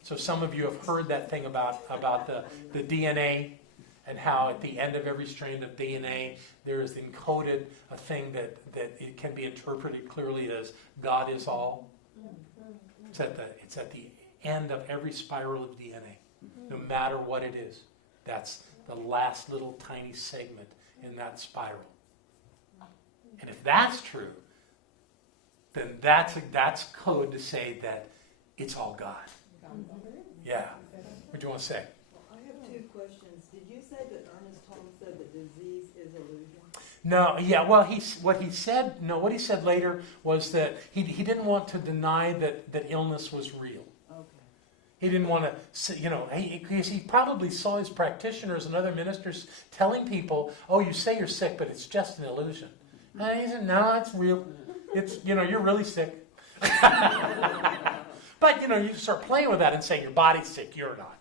So some of you have heard that thing about the DNA and how at the end of every strand of DNA there is encoded a thing that it can be interpreted clearly as God is all. It's at the end of every spiral of DNA, no matter what it is. That's the last little tiny segment in that spiral. And if that's true, then that's code to say that it's all God. Yeah. What do you want to say? I have two questions. Did you say that Ernest Holmes said that disease is illusion? No, yeah, well, what he said later was that he didn't want to deny that illness was real. Okay. He didn't want to, because he probably saw his practitioners and other ministers telling people, oh, you say you're sick, but it's just an illusion. And he said, no, it's real. It's, you're really sick. But, you start playing with that and saying your body's sick, you're not.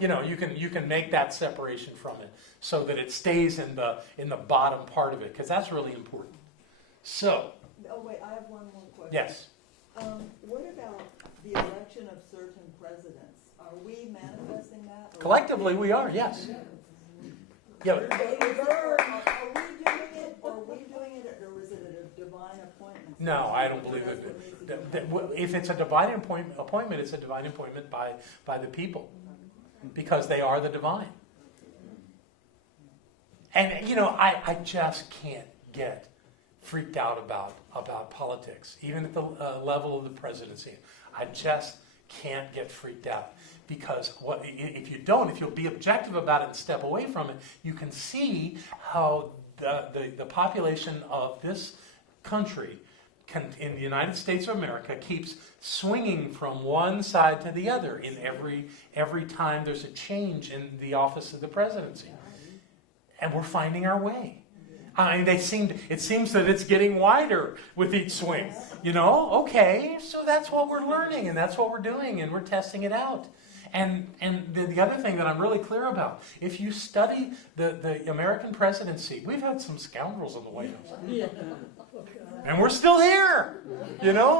You can make that separation from it so that it stays in the bottom part of it, because that's really important. So. Oh, wait, I have one more question. Yes. What about the election of certain presidents? Are we manifesting that? Collectively, we are, yes. Yeah. Are we doing it, or is it a divine appointment? No, I don't believe it. If it's a divine appointment, it's a divine appointment by the people, because they are the divine. And I just can't get freaked out about politics, even at the level of the presidency. I just can't get freaked out, because if you'll be objective about it and step away from it, you can see how the population of this country in the United States of America keeps swinging from one side to the other in every time there's a change in the office of the presidency. And we're finding our way. I mean, it seems that it's getting wider with each swing. Okay, so that's what we're learning, and that's what we're doing, and we're testing it out. And the other thing that I'm really clear about, if you study the American presidency, we've had some scoundrels in the White House. Yeah. And we're still here,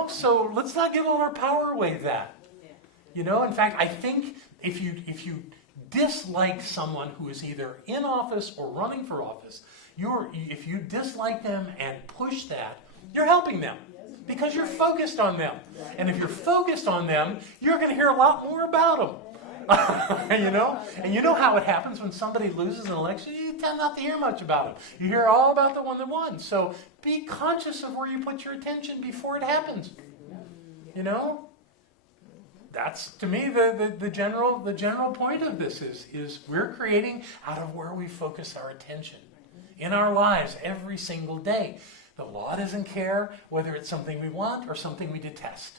so let's not give all our power away to that. In fact, I think if you dislike someone who is either in office or running for office, if you dislike them and push that, you're helping them because you're focused on them. And if you're focused on them, you're going to hear a lot more about them. You know? And you know how it happens when somebody loses an election? You tend not to hear much about them. You hear all about the one that won. So be conscious of where you put your attention before it happens. You know? That's, to me, the general point of this is we're creating out of where we focus our attention in our lives every single day. The law doesn't care whether it's something we want or something we detest.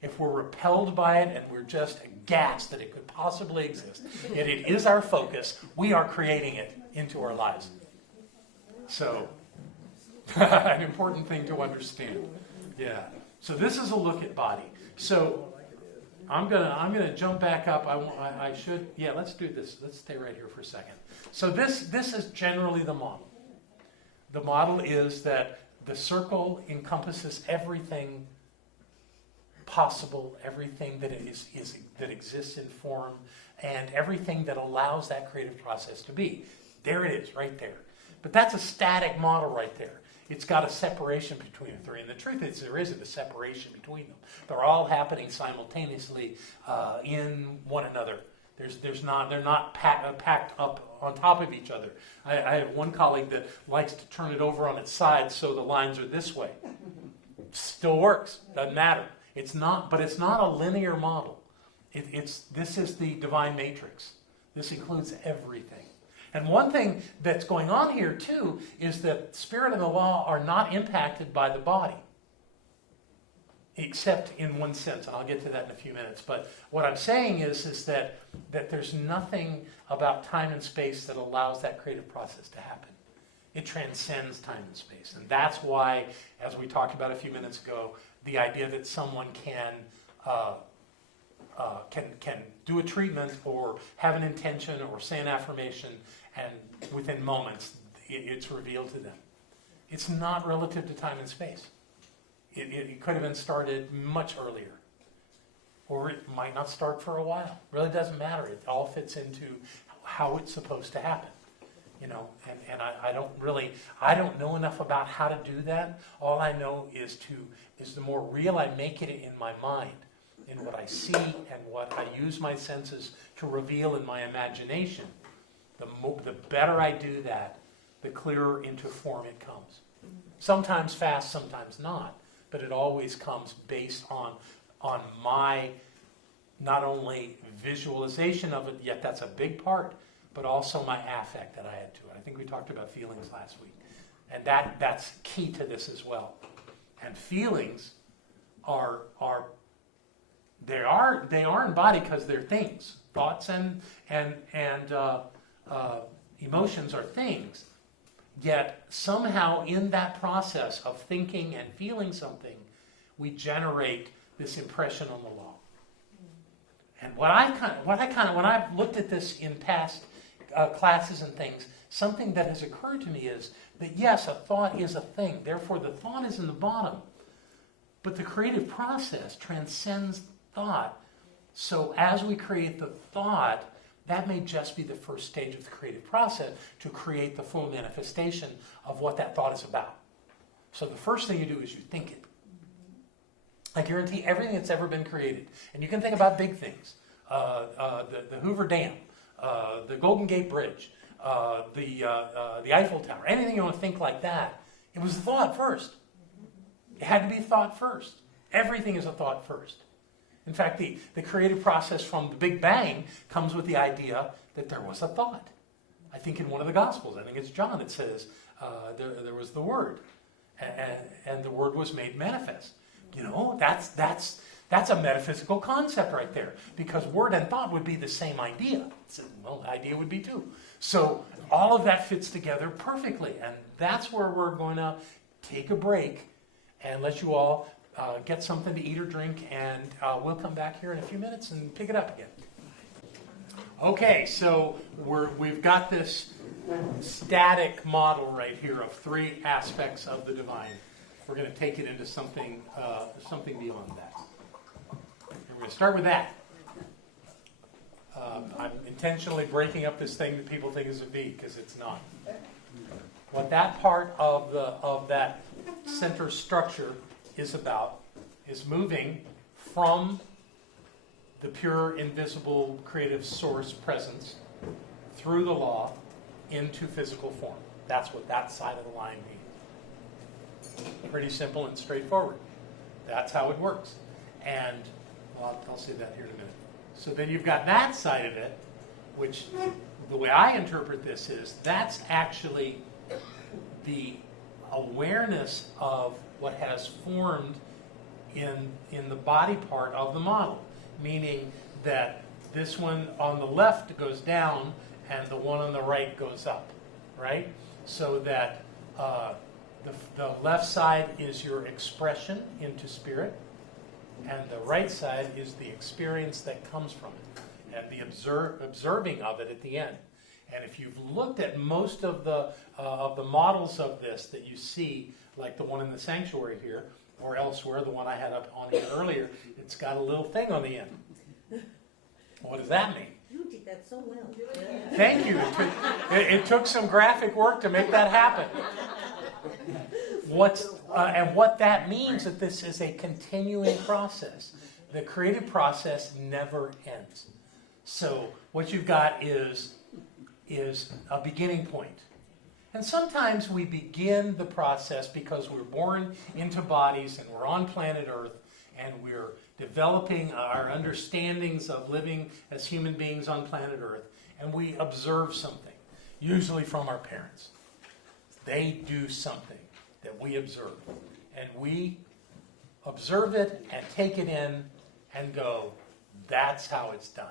If we're repelled by it and we're just aghast that it could possibly exist, yet it is our focus, we are creating it into our lives. So, an important thing to understand. Yeah. So this is a look at body. So I'm gonna jump back up. I should. Yeah. Let's do this. Let's stay right here for a second. So this is generally the model. The model is that the circle encompasses everything possible, everything that that exists in form, and everything that allows that creative process to be. There it is, right there. But that's a static model right there. It's got a separation between the three. And the truth is there isn't a separation between them. They're all happening simultaneously in one another. They're not packed up on top of each other. I have one colleague that likes to turn it over on its side so the lines are this way. Still works. Doesn't matter. It's not a linear model. This is the divine matrix. This includes everything. And one thing that's going on here too is that spirit and the law are not impacted by the body. Except in one sense. I'll get to that in a few minutes. But what I'm saying is that there's nothing about time and space that allows that creative process to happen. It transcends time and space. And that's why, as we talked about a few minutes ago, the idea that someone can do a treatment or have an intention or say an affirmation, and within moments it's revealed to them. It's not relative to time and space. It could have been started much earlier. Or it might not start for a while. It really doesn't matter. It all fits into how it's supposed to happen. You know, and I don't know enough about how to do that. All I know is the more real I make it in my mind, in what I see and what I use my senses to reveal in my imagination, the better I do that, the clearer into form it comes. Sometimes fast, sometimes not, but it always comes based on my not only visualization of it, yet that's a big part, but also my affect that I add to it. I think we talked about feelings last week. And that's key to this as well. And feelings are embodied because they're things. Thoughts and emotions are things. Yet somehow in that process of thinking and feeling something, we generate this impression on the law. And when I've looked at this in past classes and things, something that has occurred to me is that yes, a thought is a thing. Therefore, the thought is in the bottom. But the creative process transcends thought. So as we create the thought, that may just be the first stage of the creative process to create the full manifestation of what that thought is about. So the first thing you do is you think it. I guarantee everything that's ever been created. And you can think about big things. The Hoover Dam, the Golden Gate Bridge, the Eiffel Tower, anything you want to think like that. It was a thought first. It had to be thought first. Everything is a thought first. In fact, the creative process from the Big Bang comes with the idea that there was a thought. I think in one of the Gospels, I think it's John, it says there was the Word, and the Word was made manifest. You know, that's a metaphysical concept right there, because word and thought would be the same idea. Well, the idea would be too. So all of that fits together perfectly, and that's where we're going to take a break and let you all get something to eat or drink, and we'll come back here in a few minutes and pick it up again. Okay, so we've got this static model right here of three aspects of the divine. We're going to take it into something beyond that. And we're going to start with that. I'm intentionally breaking up this thing that people think is a V, because it's not. What that part of that center structure is about is moving from the pure, invisible, creative source presence through the law into physical form. That's what that side of the line means. Pretty simple and straightforward. That's how it works. And well, I'll say that here in a minute. So then you've got that side of it, which the way I interpret this is that's actually the awareness of what has formed in the body part of the model, meaning that this one on the left goes down and the one on the right goes up, right? So that the left side is your expression into spirit, and the right side is the experience that comes from it, and the observing of it at the end. And if you've looked at most of the models of this that you see, like the one in the sanctuary here, or elsewhere, the one I had up on here earlier, it's got a little thing on the end. What does that mean? You did that so well. Thank you. It took some graphic work to make that happen. And what that means that this is a continuing process. The creative process never ends. So what you've got is a beginning point. And sometimes we begin the process because we're born into bodies and we're on planet Earth and we're developing our understandings of living as human beings on planet Earth, and we observe something, usually from our parents. They do something that we observe, and we observe it and take it in and go, that's how it's done.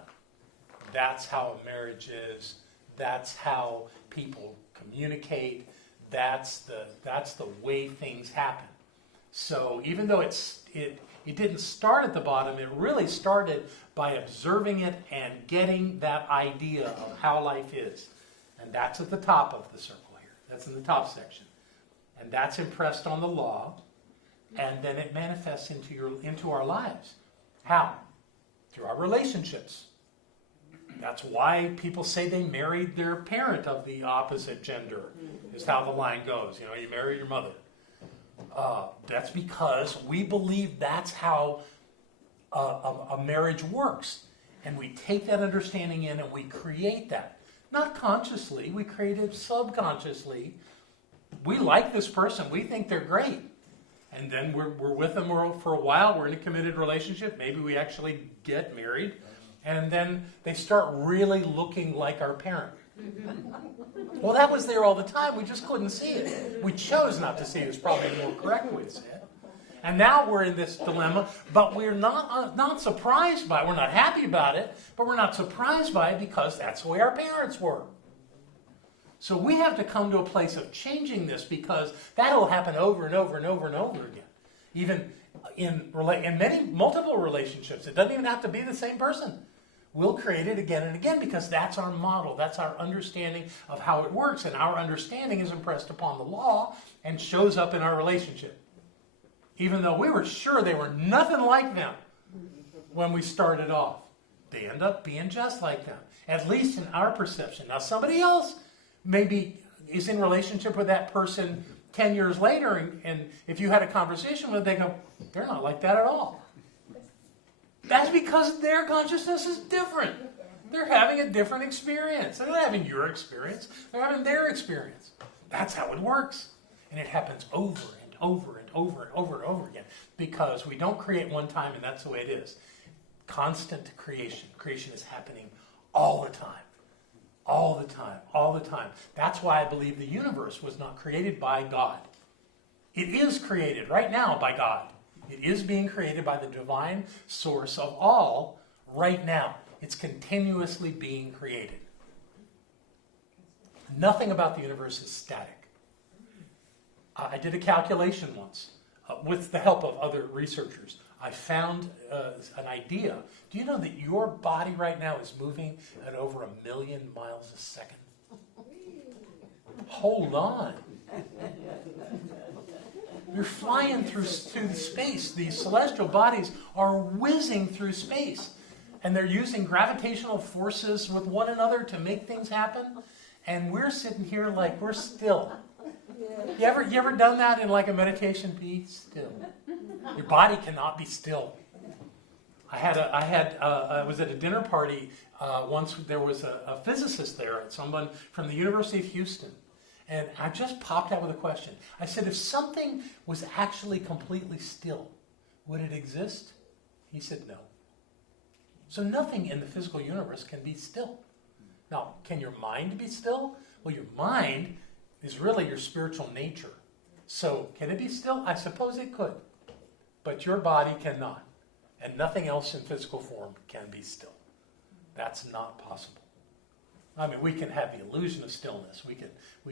That's how a marriage is. That's how people communicate. That's the way things happen. So even though it didn't start at the bottom, it really started by observing it and getting that idea of how life is. And that's at the top of the circle here. That's in the top section. And that's impressed on the law, and then it manifests into our lives. How? Through our relationships. That's why people say they married their parent of the opposite gender, is how the line goes. You know, you marry your mother. That's because we believe that's how a marriage works. And we take that understanding in and we create that. Not consciously, we create it subconsciously. We like this person, we think they're great. And then we're with them for a while, we're in a committed relationship, maybe we actually get married. And then they start really looking like our parent. Well, that was there all the time. We just couldn't see it. We chose not to see it. Is probably a more correct way to say it. And now we're in this dilemma, but we're not surprised by it. We're not happy about it, but we're not surprised by it because that's the way our parents were. So we have to come to a place of changing this because that'll happen over and over and over and over again. Even in multiple relationships. It doesn't even have to be the same person. We'll create it again and again because that's our model. That's our understanding of how it works. And our understanding is impressed upon the law and shows up in our relationship. Even though we were sure they were nothing like them when we started off. They end up being just like them. At least in our perception. Now somebody else maybe is in relationship with that person 10 years later, and if you had a conversation with them, they go, they're not like that at all. That's because their consciousness is different. They're having a different experience. They're not having your experience. They're having their experience. That's how it works. And it happens over and over and over and over and over again because we don't create one time and that's the way it is. Constant creation. Creation is happening all the time. All the time, all the time. That's why I believe the universe was not created by God. It is created right now by God. It is being created by the divine source of all right now. It's continuously being created. Nothing about the universe is static. I did a calculation once with the help of other researchers. I found an idea. Do you know that your body right now is moving at over 1 million miles a second? Hold on. You're flying through space. These celestial bodies are whizzing through space. and they're using gravitational forces with one another to make things happen, and we're sitting here like we're still. You ever done that in like a meditation? Be still. Your body cannot be still. I was at a dinner party once. There was a physicist there, someone from the University of Houston, and I just popped out with a question. I said, if something was actually completely still, would it exist? He said, no. So nothing in the physical universe can be still. Now, can your mind be still? Well, your mind is really your spiritual nature. So can it be still? I suppose it could. But your body cannot. And nothing else in physical form can be still. That's not possible. I mean, we can have the illusion of stillness. We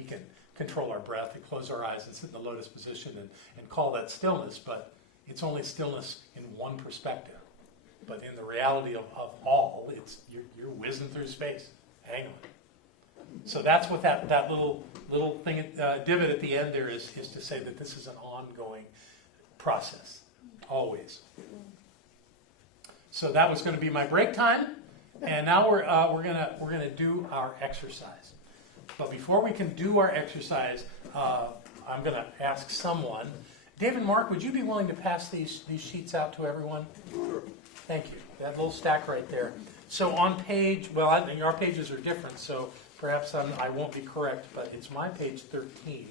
can control our breath and close our eyes and sit in the lotus position and call that stillness, but it's only stillness in one perspective. But in the reality of all, you're whizzing through space. Hang on. So that's what that little thing, divot at the end there is to say that this is an ongoing process, always. So that was going to be my break time, and now we're gonna do our exercise. But before we can do our exercise, I'm going to ask someone. David, Mark, would you be willing to pass these sheets out to everyone? Sure. Thank you. That little stack right there. So on page, well, our pages are different, so perhaps I won't be correct, but it's my page 13.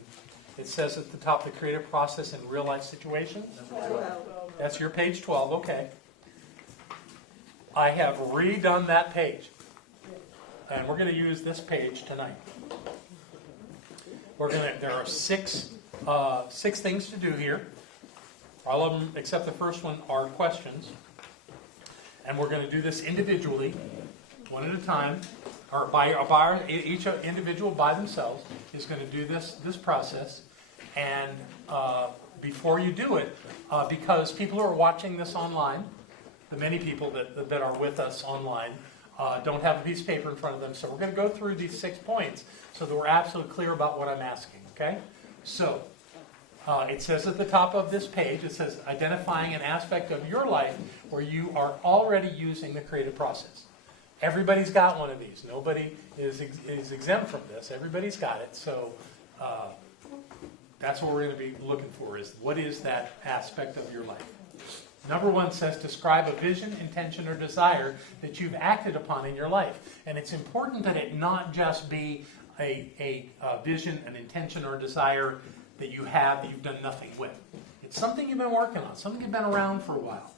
It says at the top, the creative process in real life situations. That's your page 12, okay. I have redone that page. And we're going to use this page tonight. There are six things to do here. All of them, except the first one, are questions. And we're going to do this individually, one at a time, or each individual by themselves is going to do this process. And before you do it, because people who are watching this online, the many people that are with us online, don't have a piece of paper in front of them. So we're going to go through these 6 points so that we're absolutely clear about what I'm asking, okay? So it says at the top of this page, it says identifying an aspect of your life where you are already using the creative process. Everybody's got one of these. Nobody is exempt from this. Everybody's got it. So that's what we're going to be looking for, is what is that aspect of your life? Number 1 says describe a vision, intention, or desire that you've acted upon in your life. And it's important that it not just be a vision, an intention, or a desire that you have that you've done nothing with. It's something you've been working on, something you've been around for a while.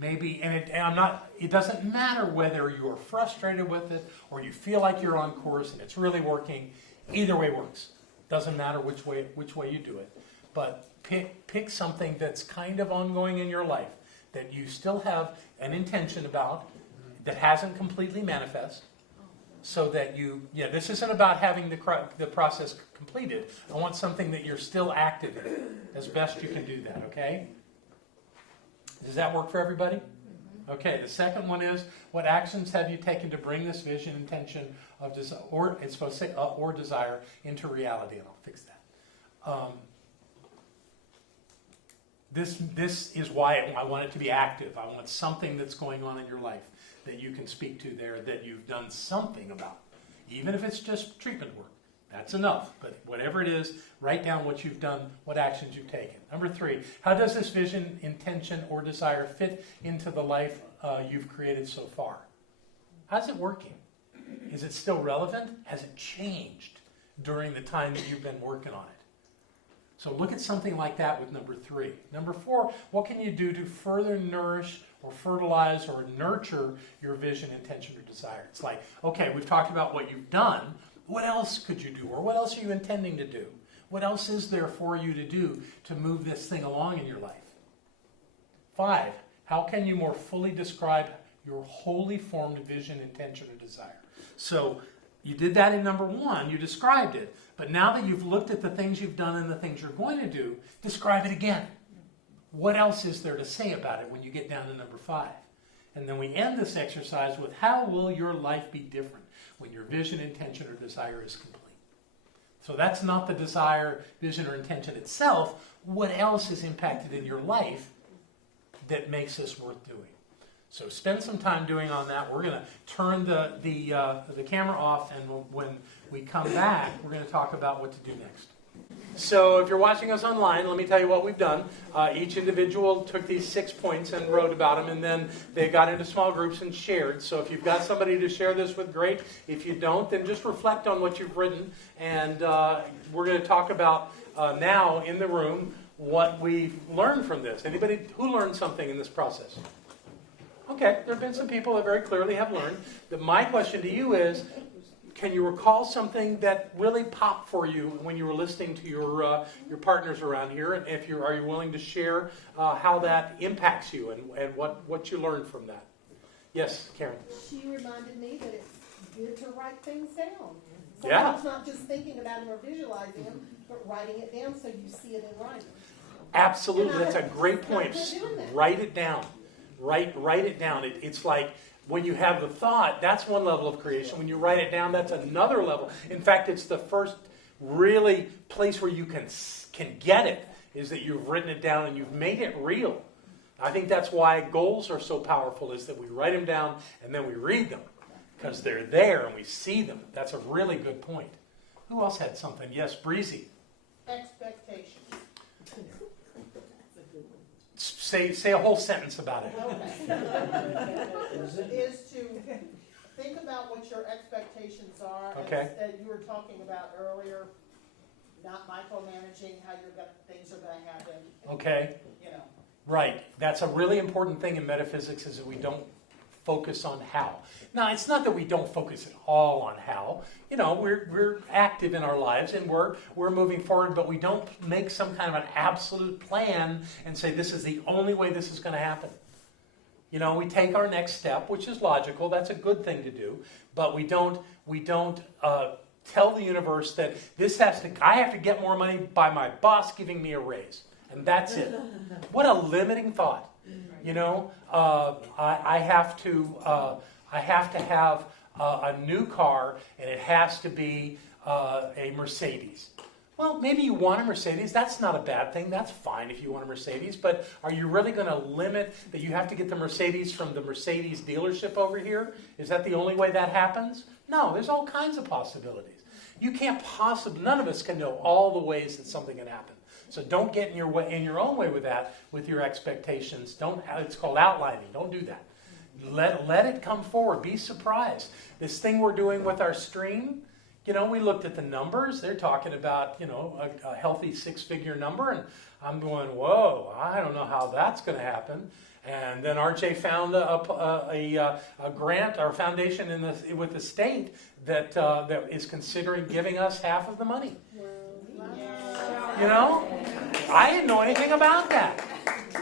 Maybe, it doesn't matter whether you're frustrated with it or you feel like you're on course and it's really working. Either way works. Doesn't matter which way you do it. But pick something that's kind of ongoing in your life that you still have an intention about that hasn't completely manifest, so that this isn't about having the process completed. I want something that you're still active in as best you can do that, okay? Does that work for everybody? Okay, the second one is, what actions have you taken to bring this vision, intention, or desire into reality? And I'll fix that. This is why I want it to be active. I want something that's going on in your life that you can speak to there, that you've done something about. Even if it's just treatment work, that's enough. But whatever it is, write down what you've done, what actions you've taken. Number 3, how does this vision, intention, or desire fit into the life you've created so far? How's it working? Is it still relevant? Has it changed during the time that you've been working on it? So look at something like that with number 3. Number 4, what can you do to further nourish or fertilize or nurture your vision, intention, or desire? It's like, okay, we've talked about what you've done. What else could you do? Or what else are you intending to do? What else is there for you to do to move this thing along in your life? 5, how can you more fully describe your wholly formed vision, intention, or desire? So you did that in number 1. You described it. But now that you've looked at the things you've done and the things you're going to do, describe it again. What else is there to say about it when you get down to number 5? And then we end this exercise with, how will your life be different when your vision, intention, or desire is complete? So that's not the desire, vision, or intention itself. What else is impacted in your life that makes this worth doing? So spend some time doing on that. We're going to turn the camera off, and when we come back, we're going to talk about what to do next. So if you're watching us online, let me tell you what we've done. Each individual took these 6 points and wrote about them, and then they got into small groups and shared. So if you've got somebody to share this with, great. If you don't, then just reflect on what you've written. And we're going to talk about now in the room what we've learned from this. Anybody who learned something in this process? Okay, there have been some people that very clearly have learned. My question to you is, can you recall something that really popped for you when you were listening to your partners around here? And are you willing to share how that impacts you and what you learned from that? Yes, Karen. She reminded me that it's good to write things down. Yeah. Sometimes not just thinking about them or visualizing them, but writing it down so you see it in writing. Absolutely, that's a great And I point. have doing that. Write it down. Write it down. It's like when you have the thought, that's one level of creation. When you write it down, that's another level. In fact, it's the first really place where you can get it, is that you've written it down and you've made it real. I think that's why goals are so powerful, is that we write them down and then we read them, because they're there and we see them. That's a really good point. Who else had something? Yes, Breezy. Expectations. Say a whole sentence about it. Okay. Is to think about what your expectations are. Okay. As you were talking about earlier, not micromanaging how things are going to happen. Okay. You know. Right. That's a really important thing in metaphysics, is that we don't focus on how. Now, it's not that we don't focus at all on how. You know, we're active in our lives and we're moving forward, but we don't make some kind of an absolute plan and say this is the only way this is going to happen. You know, we take our next step, which is logical. That's a good thing to do, but we don't tell the universe that I have to get more money by my boss giving me a raise, and that's it. What a limiting thought. You know, I have to have a new car, and it has to be a Mercedes. Well, maybe you want a Mercedes. That's not a bad thing. That's fine if you want a Mercedes. But are you really going to limit that you have to get the Mercedes from the Mercedes dealership over here? Is that the only way that happens? No, there's all kinds of possibilities. You can't possibly, none of us can know all the ways that something can happen. So don't get in your own way with that, with your expectations. It's called outlining. Don't do that. Let it come forward. Be surprised. This thing we're doing with our stream, you know, we looked at the numbers. They're talking about, you know, a healthy 6-figure number, and I'm going, whoa, I don't know how that's going to happen. And then RJ found a grant or foundation with the state that is considering giving us half of the money. You know, I didn't know anything about that,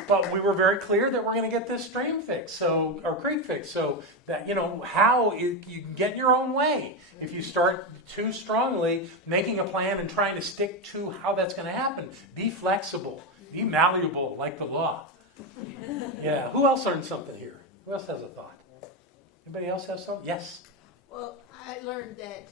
but we were very clear that we're going to get this stream fixed, or creek fixed, so that, you know, how you can get in your own way. If you start too strongly making a plan and trying to stick to how that's going to happen, be flexible, be malleable like the law. Yeah. Who else learned something here? Who else has a thought? Anybody else have something? Yes. Well, I learned that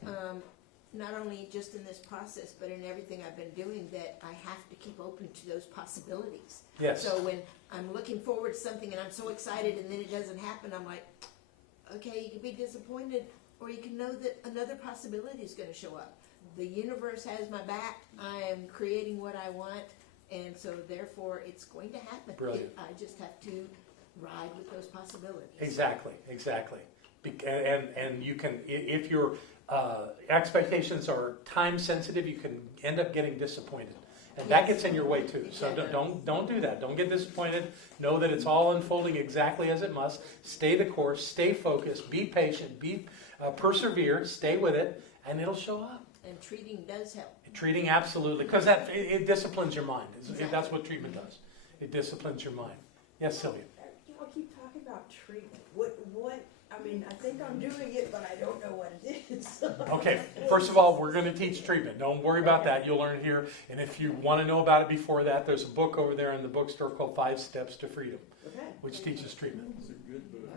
not only just in this process, but in everything I've been doing, that I have to keep open to those possibilities. Yes. So when I'm looking forward to something and I'm so excited and then it doesn't happen, I'm like, okay, you can be disappointed, or you can know that another possibility is going to show up. The universe has my back. I am creating what I want, and so therefore it's going to happen. Brilliant. I just have to ride with those possibilities. Exactly. And you can, if your expectations are time sensitive, you can end up getting disappointed, and that gets in your way too. So don't do that. Don't get disappointed. Know that it's all unfolding exactly as it must. Stay the course. Stay focused. Be patient. Persevere. Stay with it, and it'll show up. And treating does help. Treating, absolutely, because it disciplines your mind. That's what treatment does. It disciplines your mind. Yes, Sylvia. You all keep talking about treatment. What? I mean, I think I'm doing it, but I don't know what it is. Okay, first of all, we're going to teach treatment. Don't worry about that. You'll learn here. And if you want to know about it before that, there's a book over there in the bookstore called 5 Steps to Freedom, which teaches treatment. It's a good book.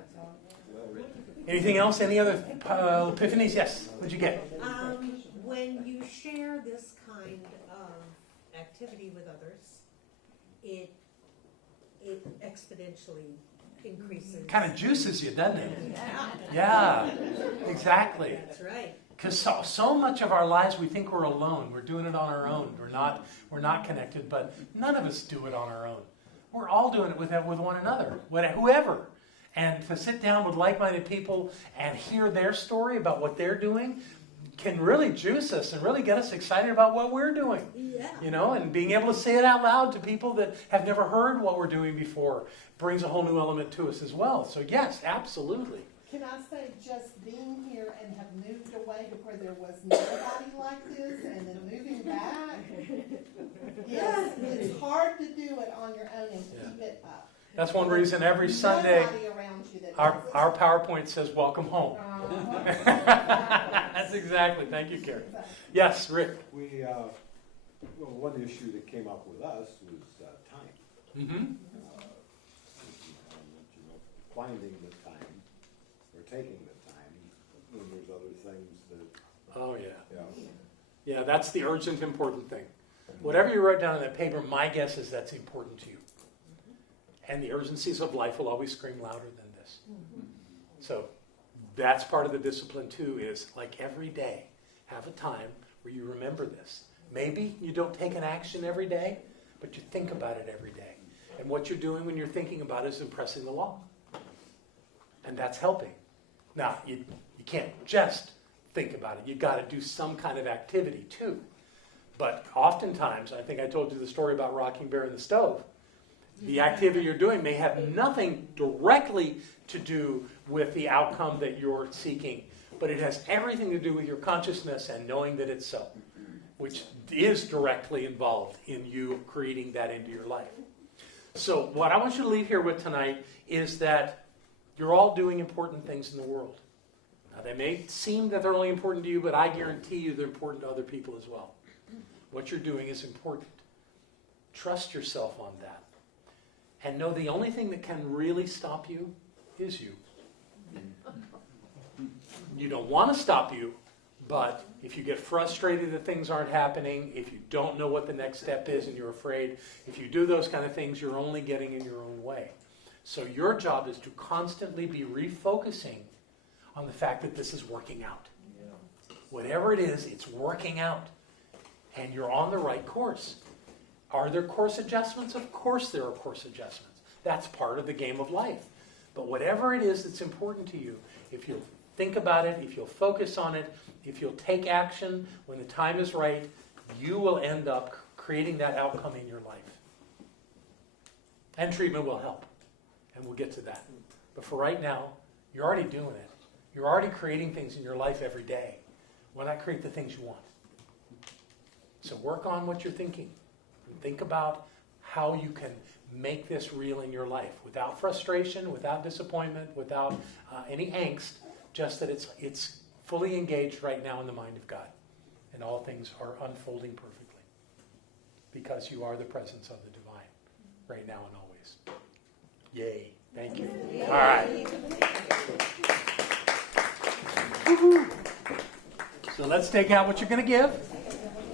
Well written. Anything else? Any other epiphanies? Yes. What'd you get? When you share this kind of activity with others, it exponentially increases. Kind of juices you, doesn't it? Yeah, Yeah, exactly. that's right. Because so much of our lives we think we're alone. We're doing it on our own. We're not connected, but none of us do it on our own. We're all doing it with one another, whoever. And to sit down with like-minded people and hear their story about what they're doing can really juice us and really get us excited about what we're doing. Yeah. You know, and being able to say it out loud to people that have never heard what we're doing before brings a whole new element to us as well. So yes, absolutely. Can I say, just being here and have moved away to where there was nobody like this, and then moving back, yes, it's hard to do it on your own and keep it up. That's one reason every Sunday Nobody around you that our PowerPoint says welcome home. That's exactly. Thank you, Karen. Yes, Rick. We, well, one issue that came up with us was time. Mm-hmm. Finding the time or taking the time when there's other things that. Oh, yeah. Yeah. Yeah, that's the urgent, important thing. Whatever you wrote down on that paper, my guess is that's important to you. And the urgencies of life will always scream louder than this. So that's part of the discipline too, is like every day, have a time where you remember this. Maybe you don't take an action every day, but you think about it every day. And what you're doing when you're thinking about it is impressing the law. And that's helping. Now, you can't just think about it. You've got to do some kind of activity too. But oftentimes, I think I told you the story about rocking bear in the stove. The activity you're doing may have nothing directly to do with the outcome that you're seeking, but it has everything to do with your consciousness and knowing that it's so, which is directly involved in you creating that into your life. So what I want you to leave here with tonight is that you're all doing important things in the world. Now, they may seem that they're only important to you, but I guarantee you they're important to other people as well. What you're doing is important. Trust yourself on that. And know the only thing that can really stop you is you. You don't want to stop you, but if you get frustrated that things aren't happening, if you don't know what the next step is and you're afraid, if you do those kind of things, you're only getting in your own way. So your job is to constantly be refocusing on the fact that this is working out. Whatever it is, it's working out. And you're on the right course. Are there course adjustments? Of course there are course adjustments. That's part of the game of life. But whatever it is that's important to you, if you'll think about it, if you'll focus on it, if you'll take action when the time is right, you will end up creating that outcome in your life. And treatment will help. And we'll get to that. But for right now, you're already doing it. You're already creating things in your life every day. Why not create the things you want? So work on what you're thinking. Think about how you can make this real in your life without frustration, without disappointment, without any angst, just that it's fully engaged right now in the mind of God. And all things are unfolding perfectly because you are the presence of the divine right now and always. Yay. Thank you. All right. Woo-hoo. So let's take out what you're going to give.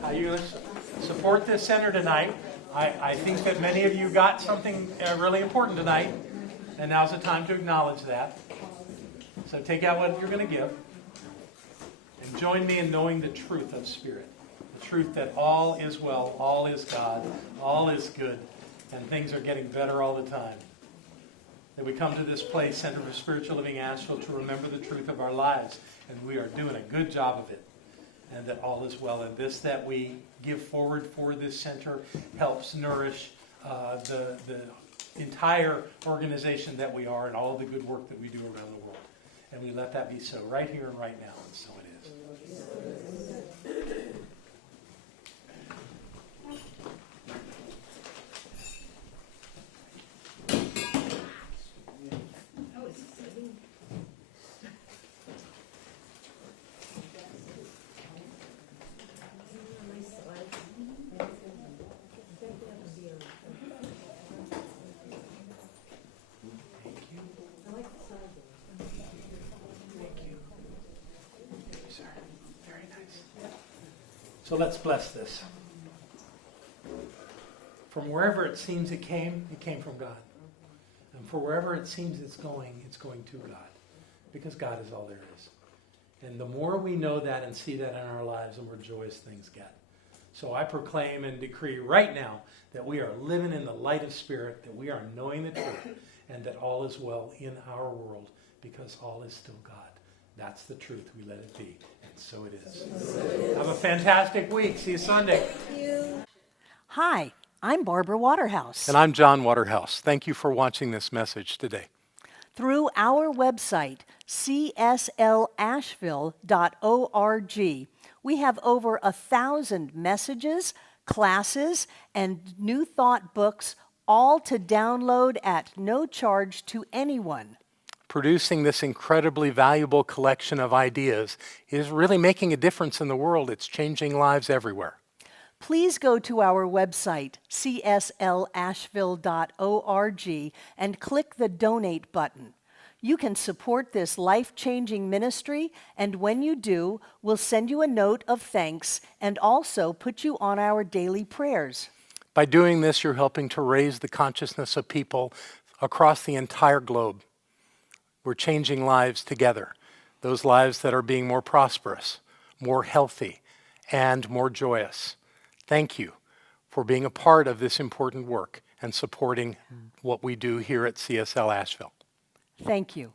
How you going to support this center tonight. I think that many of you got something really important tonight, and now's the time to acknowledge that. So take out what you're going to give, and join me in knowing the truth of Spirit. The truth that all is well, all is God, all is good, and things are getting better all the time. That we come to this place, Center for Spiritual Living Asheville, to remember the truth of our lives, and we are doing a good job of it. And that all is well. And this that we give forward for this center helps nourish the entire organization that we are and all of the good work that we do around the world. And we let that be so right here and right now. And so it is. So let's bless this. From wherever it seems it came from God. And for wherever it seems it's going to God, because God is all there is. And the more we know that and see that in our lives, the more joyous things get. So I proclaim and decree right now that we are living in the light of Spirit, that we are knowing the truth, and that all is well in our world, because all is still God. That's the truth. We let it be. And so it is. Have a fantastic week. See you Sunday. Hi, I'm Barbara Waterhouse. And I'm John Waterhouse. Thank you for watching this message today. Through our website, cslasheville.org, we have over 1,000 messages, classes, and New Thought books, all to download at no charge to anyone. Producing this incredibly valuable collection of ideas is really making a difference in the world. It's changing lives everywhere. Please go to our website, cslasheville.org, and click the Donate button. You can support this life-changing ministry, and when you do, we'll send you a note of thanks and also put you on our daily prayers. By doing this, you're helping to raise the consciousness of people across the entire globe. We're changing lives together, those lives that are being more prosperous, more healthy, and more joyous. Thank you for being a part of this important work and supporting what we do here at CSL Asheville. Thank you.